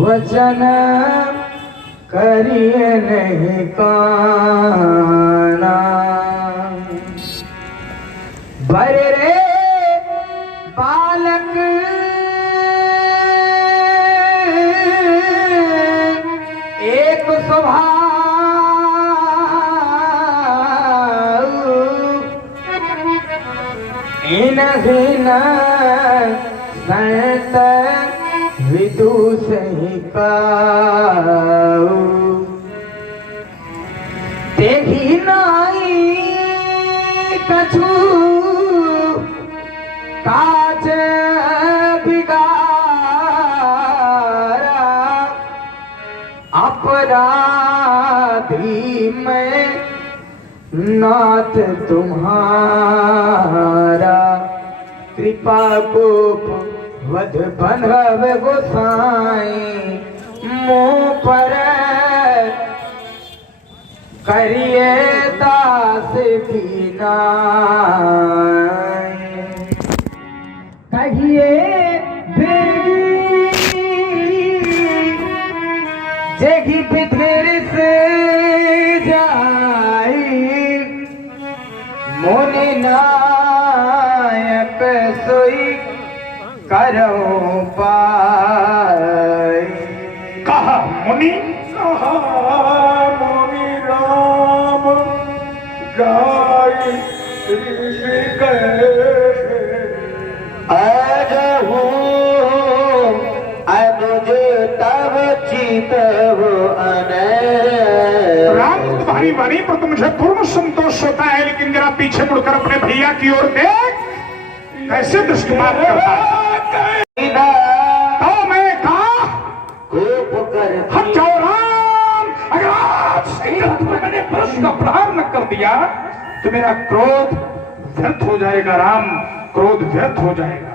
वचन करिए नहीं काना बर रे बालक एक स्वभाव इन संत विदु सही तेही नाई कछु काज बिगारा अपराधी मैं नाथ तुम्हारा कृपा को वध बंधव गोसाई मुँह पर करिए दास की नाई कहिए जेगी बिधेर से जाई मोने नायक सोई करो पाई कहा मुनि कहा मुनि राम गाय आज मुझे तब चित राम तुम्हारी वाणी पर तो मुझे पूर्ण संतोष होता है, लेकिन जरा पीछे मुड़कर अपने भैया की ओर देख, कैसे दृष्टिपात करता है। तो मैं कहा हट जाओ राम, अगर आज सही रात में मैंने परश का प्रहार न कर दिया तो मेरा क्रोध व्यर्थ हो जाएगा। राम, क्रोध व्यर्थ हो जाएगा।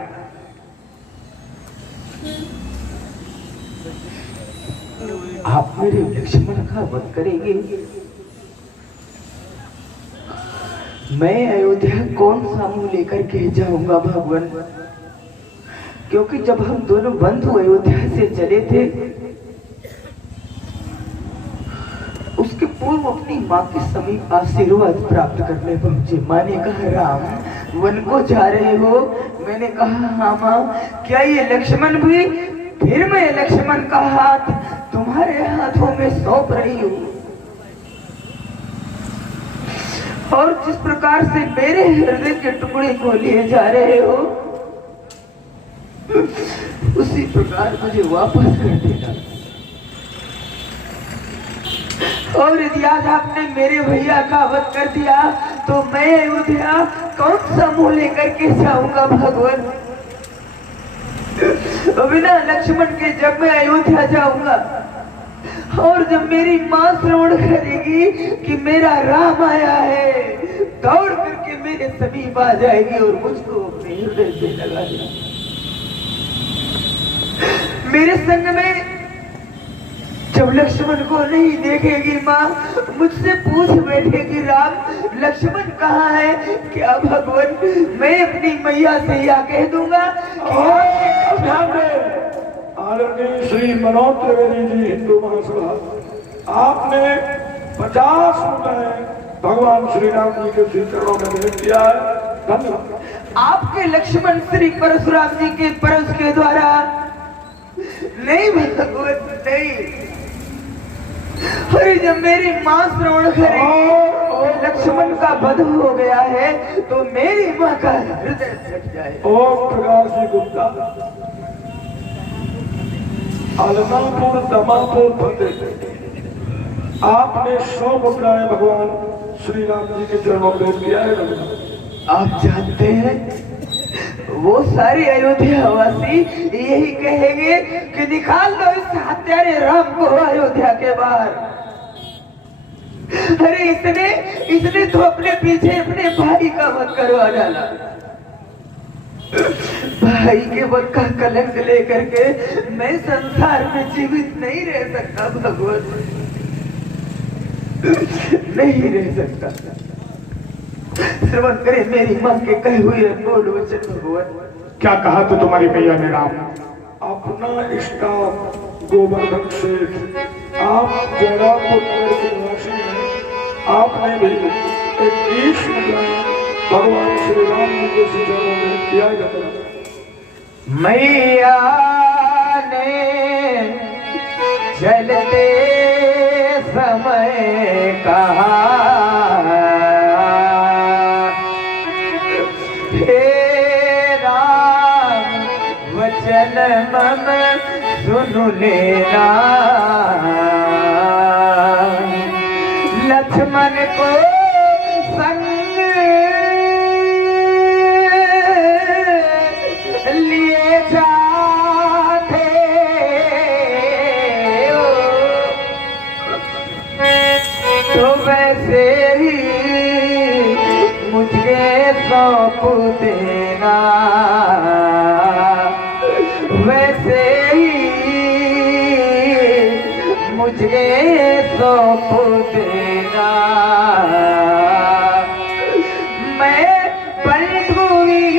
आप मेरे लक्ष्मण का वध करेंगे, मैं अयोध्या कौन सा मुंह लेकर के जाऊंगा भगवान, क्योंकि जब हम दोनों बंधु अयोध्या से चले थे उसके पूर्व अपनी माँ के समीप आशीर्वाद प्राप्त करने पहुंचे। माँ ने कहा राम वन को जा रहे हो? मैंने कहा हाँ माँ। क्या ये लक्ष्मण भी? फिर मैं लक्ष्मण का हाथ तुम्हारे हाथों में सौंप रही हूँ, और जिस प्रकार से मेरे हृदय के टुकड़े को लिए जा रहे हो उसी प्रकार मुझे वापस कर देना। और यदि आज आपने मेरे भैया का वध कर दिया तो मैं अयोध्या कौन सा मुंह लेकर के जाऊंगा भगवान? बिना लक्ष्मण के जब मैं अयोध्या जाऊंगा और जब मेरी माँ श्रवण करेगी कि मेरा राम आया है, दौड़ करके मेरे समीप आ जाएगी और मुझको अपने हृदय से लगा देगी। मेरे संग में जब लक्ष्मण को नहीं देखेगी माँ, मुझसे पूछ बैठेगी राम लक्ष्मण कहाँ है? क्या भगवान मैं अपनी मैया से या कह दूंगा आदरणीय श्री मनोज त्रिवेदी जी हिंदू महासभा, आपने 50 रुपए भगवान श्री राम जी के श्री चरणों में भेज दिया है। धन्यवाद। आपके लक्ष्मण श्री परशुराम जी के परश के द्वारा नहीं भगवान नहीं। अरे जब मेरी माँ श्रवण करेगी लक्ष्मण का वध हो गया है तो मेरी माँ का हृदय फट जाए। ओम प्रकाश जी गुप्ता, अलमापुर दमापुर फतेह, आपने 100 मुद्राएं भगवान श्री राम जी के चरणों में भेज दिया है। आप जानते हैं वो सारे अयोध्या वासी यही कहेंगे कि निकाल दो इस हत्यारे राम को अयोध्या के बाहर। अरे इसने तो अपने पीछे अपने भाई का वध करवा डाला। भाई के वध का कलंक लेकर के मैं संसार में जीवित नहीं रह सकता भगवान, नहीं रह सकता। श्रवण करे मेरी मां के कहे हुए अनमोल वचन भगवान। क्या कहा तो तुम्हारी मैया ने राम? अपना स्टाफ गोवर्धन सेठ, आप जयरामपुर नगर के निवासी हैं। आपने भी एक गीत सुनाया भगवान श्री राम जी के चरणों में किया गया। मैया ने चलते समय कहा, हे राम वचन मम सुन लेना, लक्ष्मण को संग लिए जाते हो, तो वैसे ही मुझे सौंप देना, वैसे ही मुझे सौंप देना। मैं पलटूवीर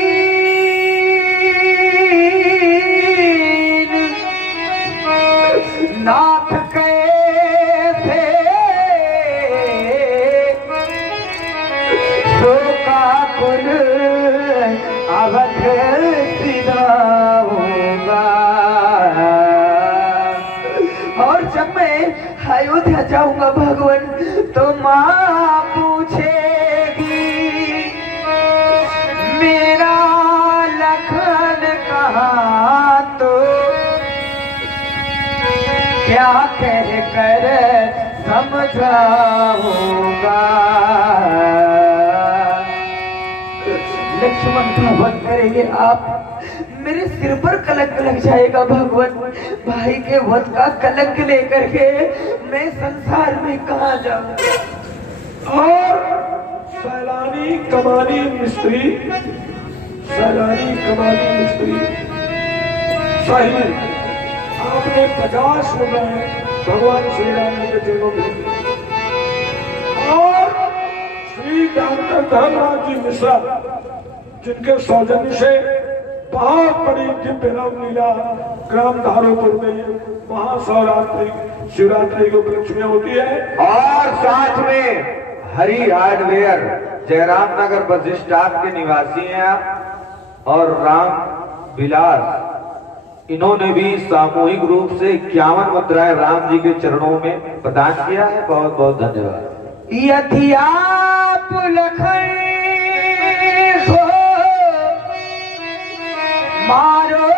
नाथ कैसे शोकाकुल अवध सिधाऊंगा। और जब मैं अयोध्या जाऊंगा भगवान, तो माँ पूछेगी मेरा लखन कहाँ, तो क्या कह कर समझाऊंगा। लक्ष्मण का वध करेंगे आप, मेरे सिर पर कलंक लग जाएगा भगवान। भाई के वध का कलंक लेकर के मैं संसार में कहाँ जाऊंगा। और सैलानी कमानी मिस्त्री साहिब, आपने 50 रुपए भगवान श्री राम जी के चरणों में, और श्री डॉक्टर धर्मराज जी मिश्रा जिनके सौजन्य से बहुत बड़ी दिव्य रामलीला ग्राम धारोपुर में महाशिवरात्रि शिवरात्रि के उपलक्ष्य में होती है। और साथ में हरि हार्डवेयर जयराम नगर बस स्टॉप के निवासी हैं आप, और राम विलास, इन्होंने भी सामूहिक रूप से 51 मुद्राएं राम जी के चरणों में प्रदान किया है। बहुत बहुत धन्यवाद। यदि आप लखन को मारोगे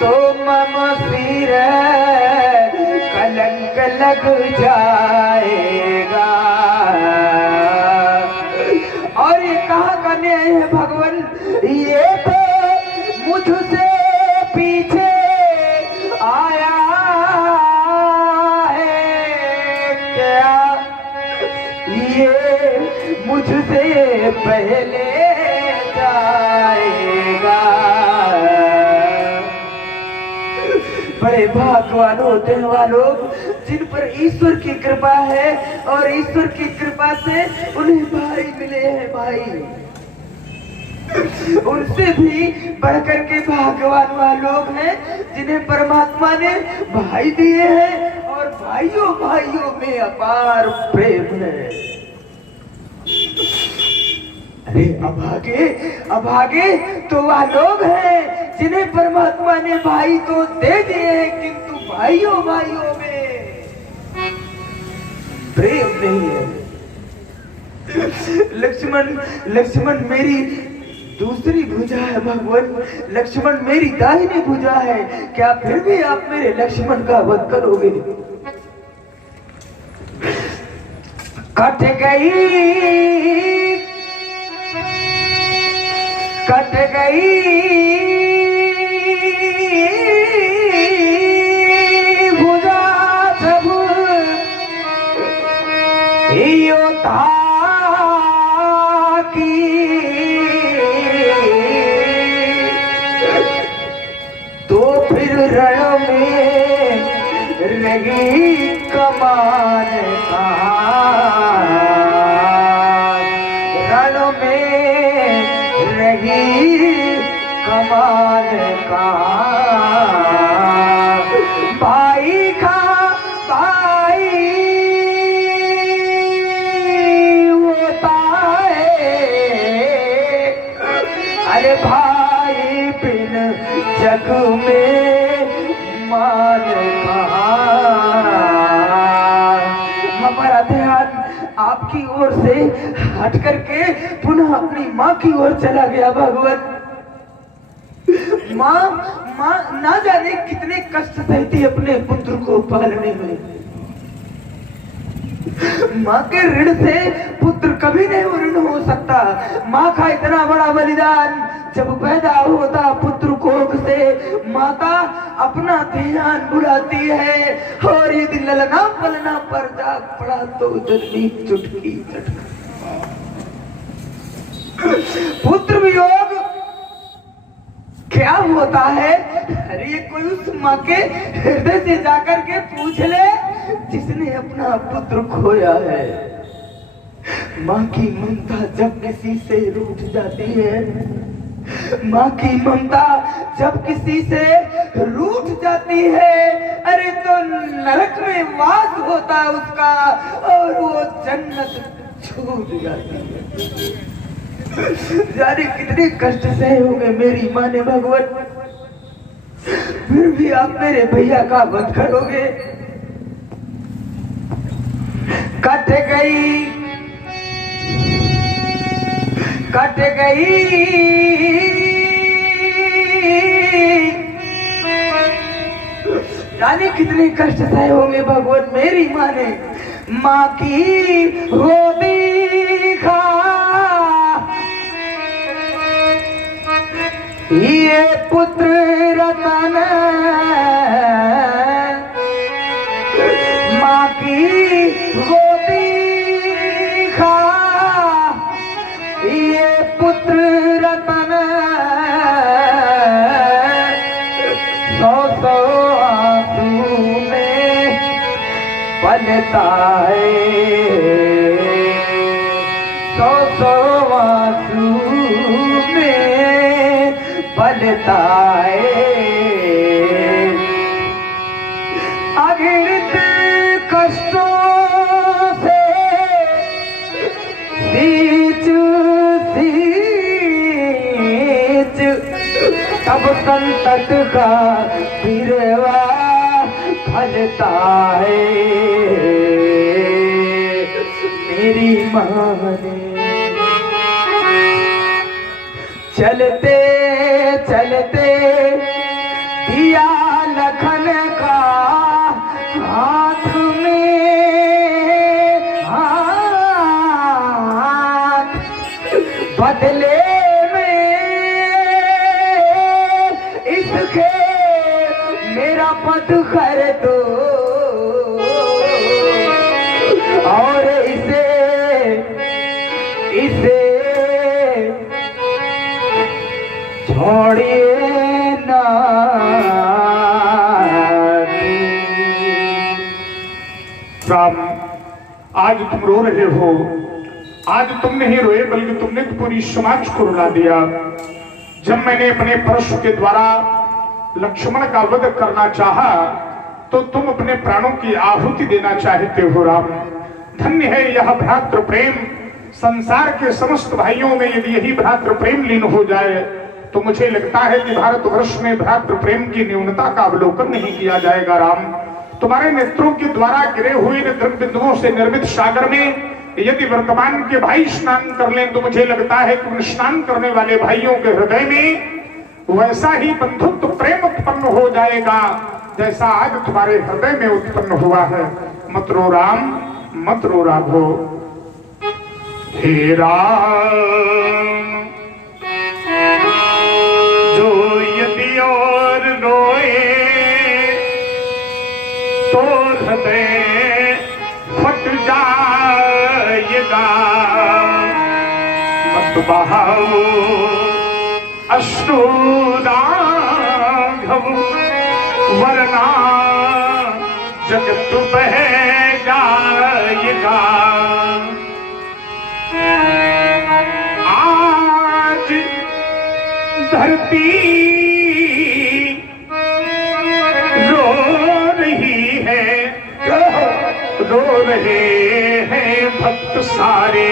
तो मम सिर कलंक लग जाएगा। और ये कहाँ का न्याय है भगवान, ये तो मुझसे पीछे आया है क्या, ये मुझसे पहले जाएगा। बड़े भाग्यवान होते हैं वह लोग जिन पर ईश्वर की कृपा है, और ईश्वर की कृपा से उन्हें भाई मिले हैं। भाई उनसे भी बढ़कर के भाग्यवान वह लोग हैं जिन्हें परमात्मा ने भाई दिए हैं, और भाइयों भाइयों में अपार प्रेम है। अरे अभागे तो वह लोग हैं जिन्हें परमात्मा ने भाई तो दे दिए हैं, किंतु भाइयों भाइयों में प्रेम नहीं है। लक्ष्मण मेरी दूसरी भुजा है भगवान, लक्ष्मण मेरी दाहिनी भुजा है, क्या फिर भी आप मेरे लक्ष्मण का वध करोगे? कट गई भुजा सब योद्धा की, तो फिर रण में रही कमान कहाँ, रण में रही माँ ने कहा। हमारा ध्यान आपकी ओर से हट करके पुनः अपनी माँ की ओर चला गया। भगवत माँ ना जाने कितने कष्ट सहती अपने पुत्र को पालने में। माँ के ऋण से पुत्र कभी नहीं ऋण हो सकता। माँ का इतना बड़ा बलिदान, जब पैदा होता पुत्र कोख से माता अपना ध्यान बुलाती है, और यदि ललना पलना पर जाग पड़ा तो जननी चुटकी चटका। पुत्र वियोग क्या होता है? अरे कोई उस माँ के हृदय से जाकर के पूछ ले जिसने अपना पुत्र खोया है। माँ की ममता जब किसी से रूठ जाती है, माँ की ममता जब किसी से रूठ जाती है, अरे तो नरक में वास होता है उसका, और वो जन्नत छूट जाती है। जाने कितने कष्ट सहे होंगे मेरी माँ ने भगवत, फिर भी आप मेरे भैया का वध करोगे। कट गई जाने कितने कष्ट सहे होंगे भगवत मेरी माँ ने। माँ की गोदी खा ये पुत्र रतन, माँ की गोदी खा ये पुत्र रतन, सौ आंसू में पलता है, सौ आंसू में पलता है। अघृत कष्टों से सींच तब संतत का बिरवा फलता है। मेरी माँ ने चलते चलते दिया लखन का हाथ में हाथ, बदले में इसके मेरा पद कर दो, और इसे छोड़िए ना। राम, आज तुम रो रहे हो। आज तुम नहीं रोए, बल्कि तुमने तो पूरी समाज को रुला दिया। जब मैंने अपने परशु के द्वारा लक्ष्मण का वध करना चाहा, तो तुम अपने प्राणों की आहुति देना चाहते हो। राम, धन्य है यह भ्रातृ प्रेम। संसार के समस्त भाइयों में यदि यही भ्रातृ प्रेम लीन हो जाए, तो मुझे लगता है कि भारतवर्ष में भ्रातृ प्रेम की न्यूनता का अवलोकन नहीं किया जाएगा। राम, तुम्हारे नेत्रों के द्वारा गिरे हुए द्रव्य बिंदुओं से निर्मित सागर में यदि वर्तमान के भाई स्नान कर लें, तो मुझे लगता है कि उन स्नान करने वाले भाइयों के हृदय में वैसा ही बंधुत्व प्रेम उत्पन्न हो जाएगा जैसा आज तुम्हारे हृदय में उत्पन्न हुआ है। मत रो राम, मत रो राघो। हे राम, जो यदि और रोए तो हृदय फट जाएगा। मत बहाओ अश्रु राघव, वरना जगत बह जाएगा। आज धरती रो रही है, रो रहे हैं भक्त सारे।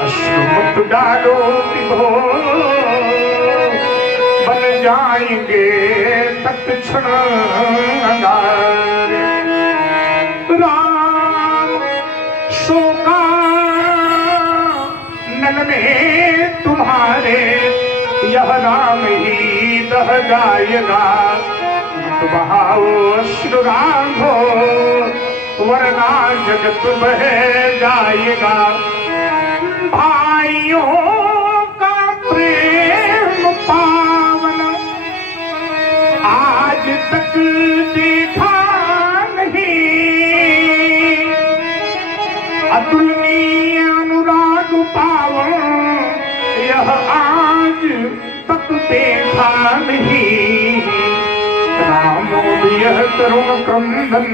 अश्रु मत डालो विभो, बन जाएंगे तत्क्षण अंगारे। राम शोका नल में तुम्हारे यह राम ही दह जाएगा। मत बहाओ अश्रु राघो वरना जगत बह जाएगा। भाइयों का प्रेम पावन आज तक देखा नहीं। अतुलनीय अनुराग पावन यह आज तक देखा नहीं। रामो यह तरुण क्रंदन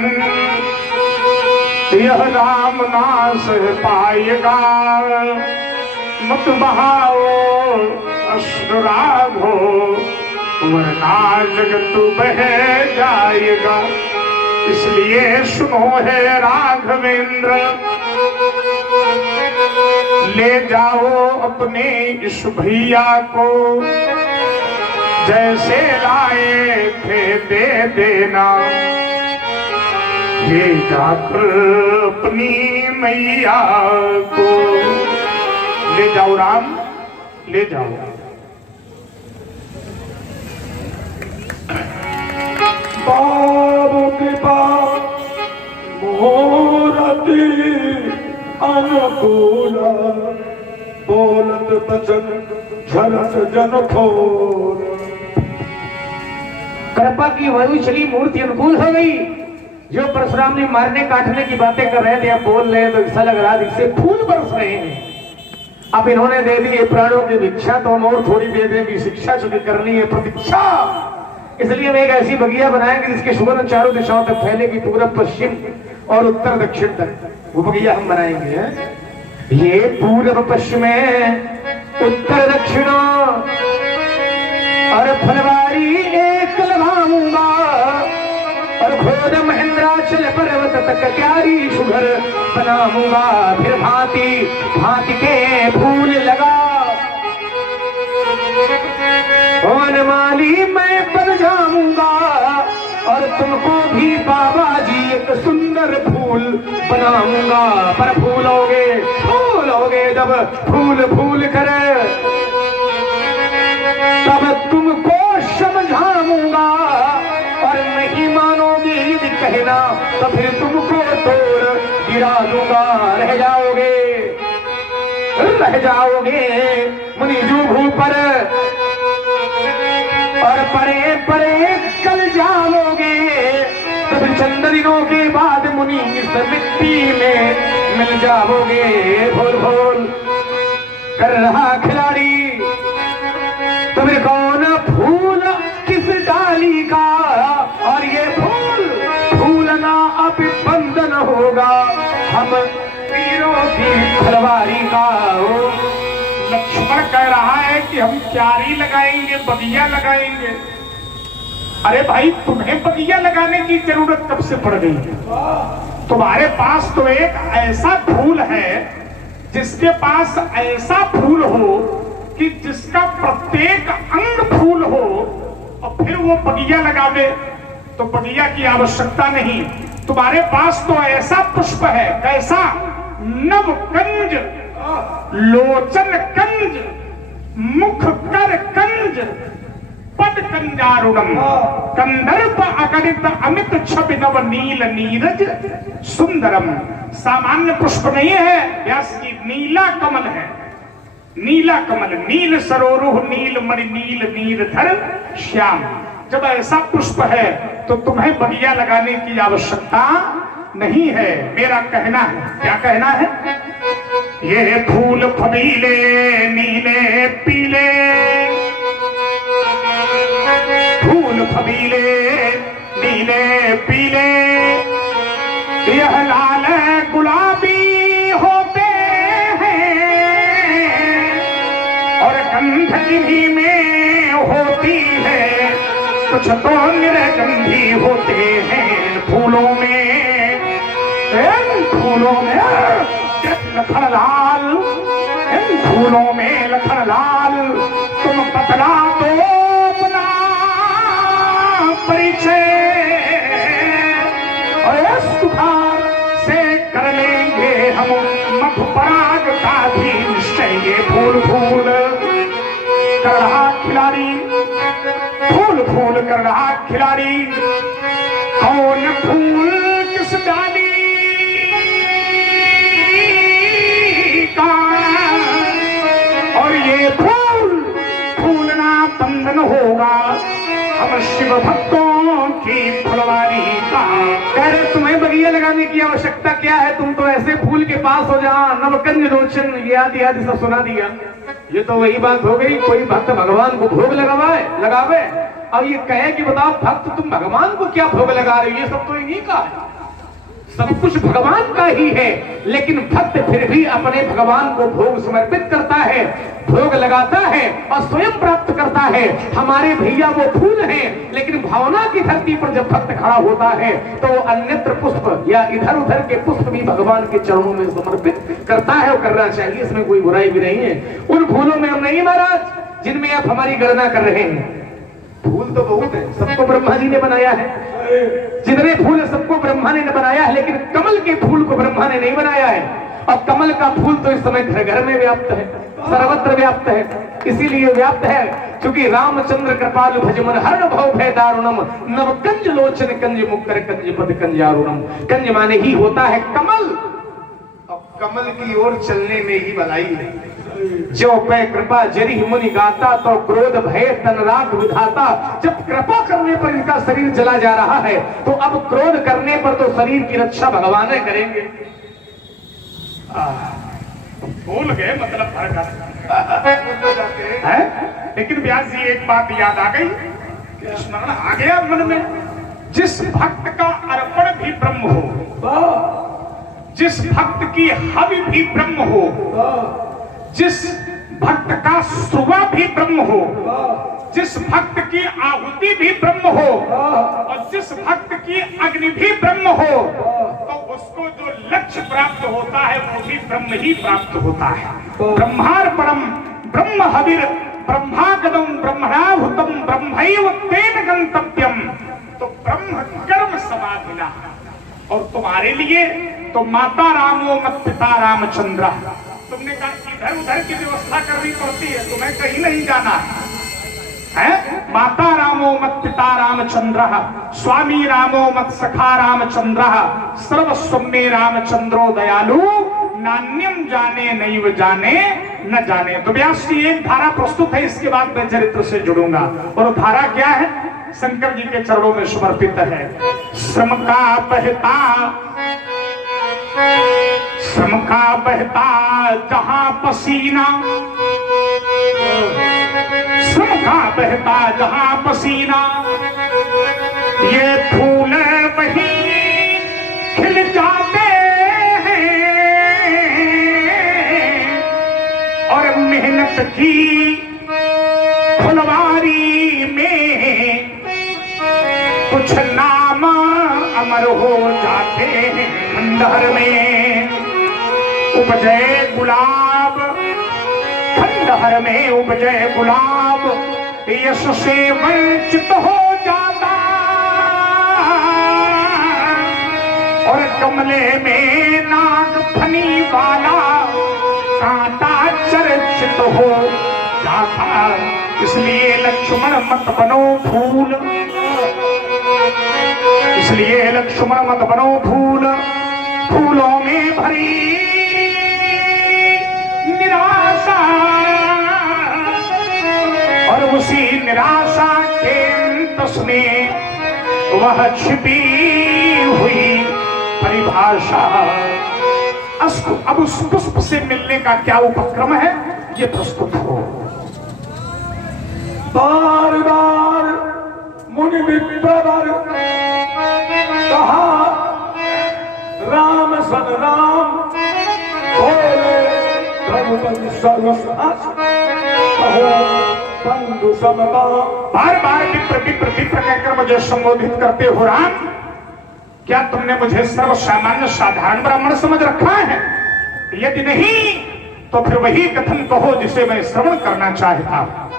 यह राम नाश पाएगा। मत बहाओ अश्रु राघो वरना जगत बह जाएगा। इसलिए सुनो है राघवेंद्र, ले जाओ अपने इस भैया को, जैसे लाए थे दे देना। ले जाकर अपनी मैया को ले जाओ राम, ले जाओ। बाबू कृपा मोरती अनुकूला बोलत बचन झलक जन फोर। कृपा की वयुशली मूर्ति अनुकूल हो गई। जो परशुराम ने मारने काटने की बातें कर रहे थे अब बोल रहे हैं, तो ऐसा लग रहा जिससे फूल बरस रहे हैं। अब इन्होंने दे दी ये प्राणों की भिक्षा, तो हम और थोड़ी दे देंगे शिक्षा चुकी करनी है प्रतीक्षा। इसलिए हम एक ऐसी बगिया बनाएंगे जिसके सुगंध चारों दिशाओं तक फैलेगी, पूरब पश्चिम और उत्तर दक्षिण तक। वो बगिया हम बनाएंगे। ये पूरब पश्चिम उत्तर दक्षिण और फलवारी एक लगाऊंगा और घोर महेंद्राचल पर्वत तक क्यारी सुघर बनाऊंगा। फिर भांति भांति के फूल लगा वनमाली मैं बन जाऊंगा और तुमको भी बाबा जी एक सुंदर फूल बनाऊंगा। पर फूलोगे जब फूल फूल करे तब तुमको समझाऊंगा। और नहीं मानोगे यदि कहना तो फिर तुमको तोड़ गिरा दूंगा। रह जाओगे मुनिजू भू पर और परे परे कल जाओगे। तब चंद दिनों के बाद मुनि इस मिट्टी में मिल जाओगे। भोल भोल कर रहा खिलाड़ी, तुम्हें कौन फूल किस डाली का। और ये फूलना अब बंधन होगा हम वीरों की तलवारी का। लक्ष्मण कह रहा है कि हम क्यारी लगाएंगे, बगिया लगाएंगे। अरे भाई, तुम्हें बगिया लगाने की जरूरत कब से पड़ गई है? तुम्हारे पास तो एक ऐसा फूल है जिसके पास ऐसा फूल हो कि जिसका प्रत्येक अंग फूल हो और फिर वो बगिया लगा दे, तो बगिया की आवश्यकता नहीं। तुम्हारे पास तो ऐसा पुष्प है, कैसा? नव कंज, लोचन कंज, मुख कर कंज, पद कंजारुणम, कंदर्प अगणित अमित छवि नव नील नीरज सुंदरम। सामान्य पुष्प नहीं है, व्यास की नीला कमल है। नीला कमल, नील सरोरुह नील मणि नील नीरधर श्याम। जब ऐसा पुष्प है तो तुम्हें बगिया लगाने की आवश्यकता नहीं है। मेरा कहना है, क्या कहना है? ये फूल फबीले नीले पीले, फूल फबीले नीले पीले, यह लाल गुलाबी होते हैं और गंध इन्हीं में होती है। कुछ तो निर्गंधी होते हैं फूलों में, इन फूलों में लखन लाल, इन फूलों में लखन लाल। तुम बतला दो परिचय और सुधार से कर लेंगे हम मधुपराग का भी निश्चय। ये फूल फूल कर रहा खिलाड़ी, फूल फूल कर रहा खिलाड़ी, कौन फूल किस डाली का, और ये फूल फूलना बंधन होगा अब शिव भक्तों की फुलवारी का। कह रहे तुम्हें बगिया लगाने की आवश्यकता क्या है, तुम तो ऐसे फूल के पास हो जहाँ नवकंज लोचन ये आदि आदि सब सुना दिया। ये तो वही बात हो गई, कोई भक्त भगवान को भोग लगावे। अब ये कहे कि बताओ भक्त तुम भगवान को क्या भोग लगा रहे हो, ये सब तो इन्हीं का है, सब कुछ भगवान का ही है। लेकिन भक्त फिर भी अपने भगवान को भोग समर्पित करता है, भोग लगाता है और स्वयं प्राप्त करता है। हमारे भैया वो फूल हैं, लेकिन भावना की धरती पर जब भक्त खड़ा होता है तो वो अन्यत्र पुष्प या इधर उधर के पुष्प भी भगवान के चरणों में समर्पित करता है और करना चाहिए, इसमें कोई बुराई भी नहीं है। उन फूलों में हम नहीं महाराज जिनमें आप हमारी गणना कर रहे हैं। फूल तो बहुत है, सबको ब्रह्मा जी ने बनाया है, जितने फूल है सबको ब्रह्मा ने बनाया है, लेकिन कमल के फूल को ब्रह्मा ने नहीं बनाया है। और कमल का फूल तो इस समय घर घर में व्याप्त है, सर्वत्र व्याप्त है। इसीलिए व्याप्त है क्योंकि रामचंद्र कृपालु भजमन हरण भव भय दारुणम नव कंज लोचन कंज मुक्कर कंज पद कंजारुणम। कंज माने ही होता है कमल, और कमल की ओर चलने में ही भलाई है। जो पे कृपा जरी मुनि गाता तो क्रोध भय तन राग विधाता। जब कृपा करने पर इनका शरीर जला जा रहा है तो अब क्रोध करने पर तो शरीर की रक्षा भगवान ही करेंगे। भूल गए मतलब है। लेकिन व्यास जी एक बात याद आ गई, स्मरण आ गया मन में, जिस भक्त का अर्पण भी ब्रह्म हो, जिस भक्त की हवि भी ब्रह्म हो, जिस भक्त का सुवा भी ब्रह्म हो, जिस भक्त की आहुति भी ब्रह्म हो और जिस भक्त की अग्नि भी ब्रह्म हो, तो उसको जो लक्ष्य प्राप्त होता है वो भी ब्रह्म ही प्राप्त होता है। ब्रह्मार्पणम ब्रह्म हविर ब्रह्मागदम ब्रह्मणाहुतम ब्रह्मैव तेन गंतव्यम। तो ब्रह्म कर्म समाधिना, और तुम्हारे लिए तो माता रामो मत पिता रामचंद्र। तुमने कहा इधर उधर की व्यवस्था करनी पड़ती है, तुम्हें कहीं नहीं जाना है। माता रामो मत पिता रामचंद्र, स्वामी रामो मत सखा रामचंद्र, सर्वस्व में रामचंद्रो दयालु, नान्यम जाने नैव जाने न जाने। तो व्यास जी एक धारा प्रस्तुत है, इसके बाद मैं चरित्र से जुड़ूंगा। और धारा क्या है, शंकर जी के चरणों में समर्पित है। श्रम का बहता, श्रम का बहता जहां पसीना, श्रम का बहता जहां पसीना, ये फूल वहीं खिल जाते हैं। और मेहनत की फुलवारी में कुछ नाम अमर हो जाते हैं। खंडहर में उपजे गुलाब, खंडहर में उपजे गुलाब, यश से वंचित हो जाता। और गमले में नाग फनी वाला कांटा चर्चित हो जाता। इसलिए लक्ष्मण मत बनो फूल, इसलिए लक्ष्मण मत बनो फूल, फूलों में भरी निराशा। और उसी निराशा के अंत में वह छिपी हुई परिभाषा। अब उस पुष्प से मिलने का क्या उपक्रम है, ये प्रस्तुत हो। बार बार मुनि विप्रवर कहा, राम सन राम बोले रघुपति सर्वनाश, कहो बंधु समता। बार बार विप्र विप्र विप्र कहकर मुझे संबोधित करते हो राम, क्या तुमने मुझे सर्व सामान्य साधारण ब्राह्मण समझ रखा है? यदि नहीं तो फिर वही कथन कहो जिसे मैं श्रवण करना चाहता हूं।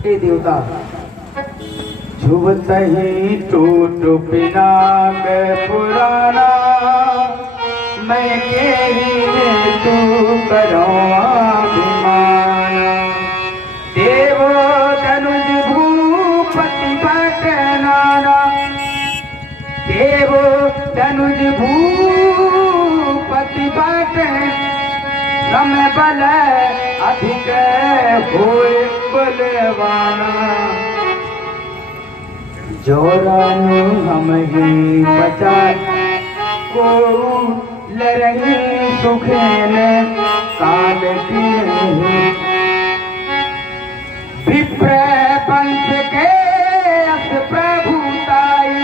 हे देवता, छुबतही टूट पिनाक पुराना, मैं केरी तू करो अभिमान। देवो धनुज भूपति बट नाना, देवो धनुज भूपति बट रम बल अधिक होय बलवाना। जोरानु हम ही बचा को लरही सुखेन काल की विप्र पंच के अस प्रभुताई,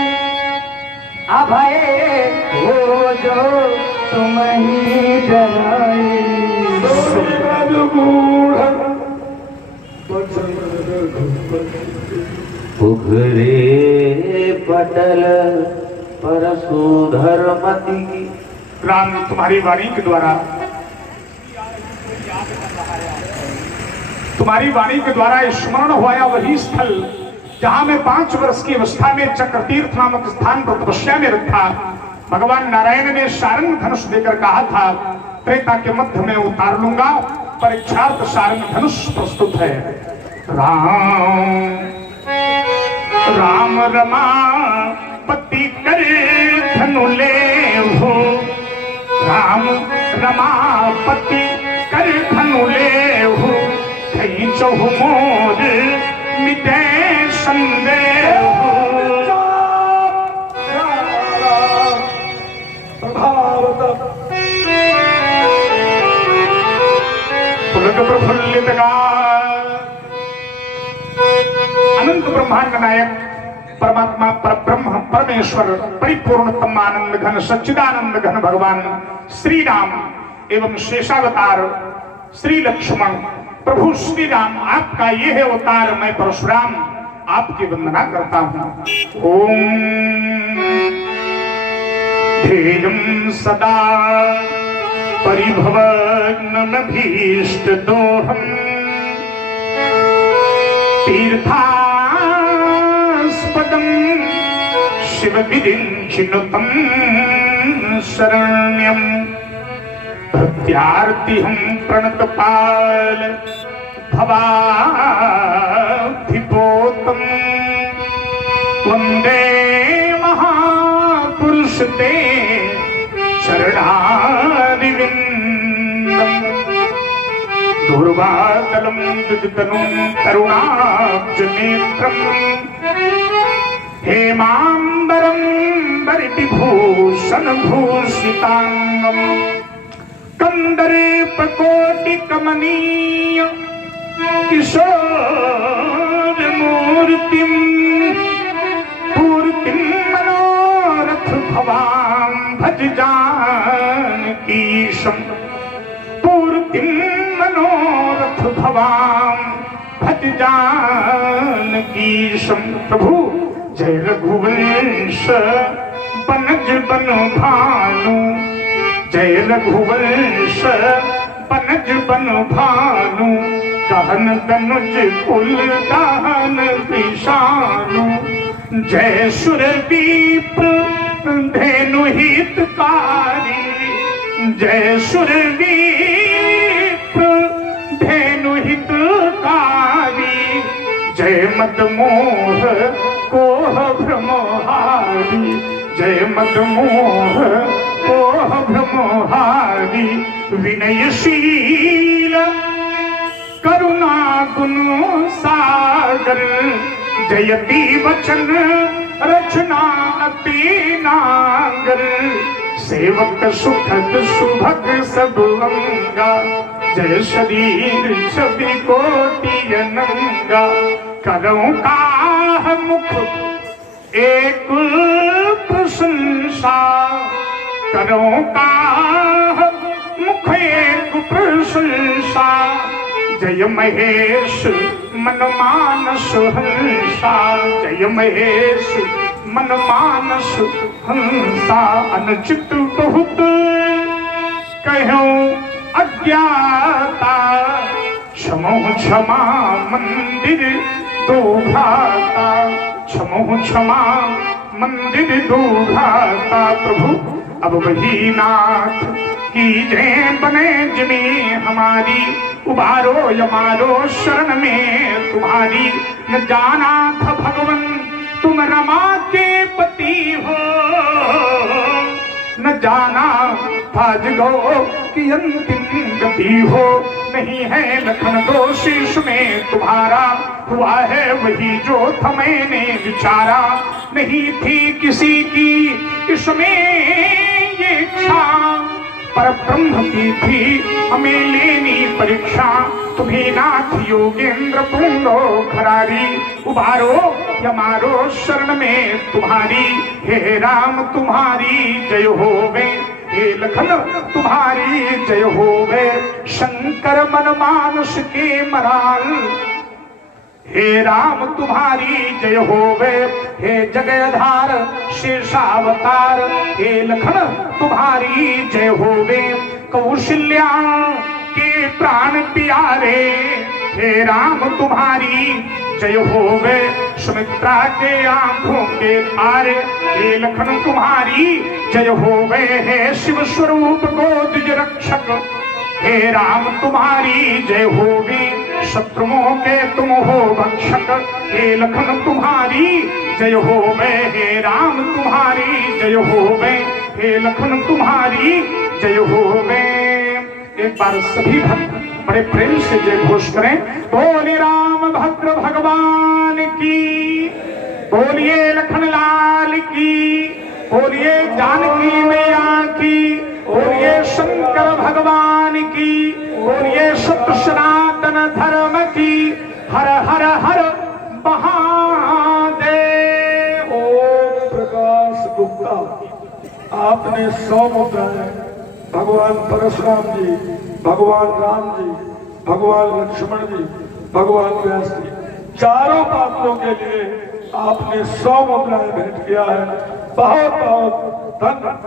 अभय हो जो तुम ही डराई। उघरे पटल परशुधर मति। राम तुम्हारी वाणी के द्वारा, तुम्हारी वाणी के द्वारा स्मरण हुआ वही स्थल जहां मैं 5 वर्ष की अवस्था में चक्रतीर्थ नामक स्थान पर तपस्या में रखा। भगवान नारायण ने सारंग धनुष देकर कहा था त्रेता के मध्य में उतार लूंगा। परीक्षार्थ सारंग धनुष प्रस्तुत है। राम राम रमा पति करे धनु ले हो, राम रमापति कर धनु ले हो, कहीं चहु मोर मिटे संदेह हो। पुलक प्रफुल्लित अनंत ब्रह्मांड नायक परमात्मा परब्रह्म परमेश्वर परिपूर्णतम आनंद घन सच्चिदानंद घन भगवान श्री राम एवं शेषावतार श्री लक्ष्मण प्रभु श्री राम, आपका ये है अवतार। मैं परशुराम आपकी वंदना करता हूँ। ओम ध्येयं सदा परिभवग्न भीष्ट दोहम, तीर्थास्पदं शिव विरिञ्चिनुतं शरण्यं, भक्त्यार्तिहं प्रणतपाल भवाब्धिपोतं, वन्दे महापुरुष ते शरणारिविन्दम्। दुर्वातलं दुदतनुं करुणाब्जनेत्रम्, हेमाम्बरं वरविभूषणभूषिताङ्गम्, कन्दर्पकोटिकमनीय किशोरमूर्तिम्, पूर्तिं मनोरथ भवां भज जानकीशम्, पूर्तिं मनोरथ भवां भज जानकीशम्। प्रभु जय रघुवंश बनज बन भानु, जय रघुवंश बनज बन भानु, दहन दनुज कुल दहन विषाणु, जय सुरदीप धेनु हितकारी, जय सुरदीप धेनु हितकारी, जय मदमोह कोह भ्रमोहारी, जय मदमोह कोह भ्रमोहारी, विनयशील करुणा गुण सागर, जयति वचन रचना अति नागर, सेवक सुखद सुभग सब अंगा, जय शरीर छवि कोटि अनंगा, करों काह मुख एक प्रशंसा, करों काह मुख एक प्रशंसा, जय महेश मन मानस हंसा, जय महेश मन मानस हंसा, अनुचित बहुत कहो अज्ञाता, क्षमो क्षमा मंदिर दो भ्राता, क्षमो क्षमा मंदिर दूघाता प्रभु अब वही नाथ की जय बने जिमी हमारी उबारो यमारो शरण में तुम्हारी न जाना था भगवन तुम रमा के पति हो न जाना था जगो की अंतिम गति हो नहीं है लखन दोषीश में तुम्हारा हुआ है वही जो था मैंने विचारा नहीं थी किसी की इसमें ये इच्छा पर ब्रह्म की थी हमें लेनी परीक्षा तुम्हें नाथ योगेंद्र पूर्णो खरारी उबारो यमारो शरण में तुम्हारी हे राम तुम्हारी जय होवे हे लखन तुम्हारी जय होवे शंकर मन मानुष के मराल हे राम तुम्हारी जय होवे हे जगधार शेषावतार हे लखन तुम्हारी जय होवे कौशल्या के प्राण प्यारे हे राम तुम्हारी जय होवे सुमित्रा के आंखों के तारे हे लखन तुम्हारी जय होवे हे शिव स्वरूप गोदिज रक्षक हे राम तुम्हारी जय होवे शत्रुओं के तुम हो भक्षक हे लखन तुम्हारी जय होवे हे राम तुम्हारी जय होवे हे लखन तुम्हारी जय होवे। एक बार सभी भक्त बड़े प्रेम से जय घोष करें बोले राम भद्र भगवान की बोलिए लखन लाल की बोलिए जानकी मैया की बोलिए शंकर भगवान की बोलिए सत्य सनातन धर्म की हर हर हर महादेव। ओम प्रकाश गुप्ता आपने 100 मुद्राएं भगवान परशुराम जी भगवान राम जी भगवान लक्ष्मण जी भगवान व्यास जी चारों पात्रों के लिए आपने 100 मुद्राएं भेंट किया है। बहुत बहुत धन्यवाद।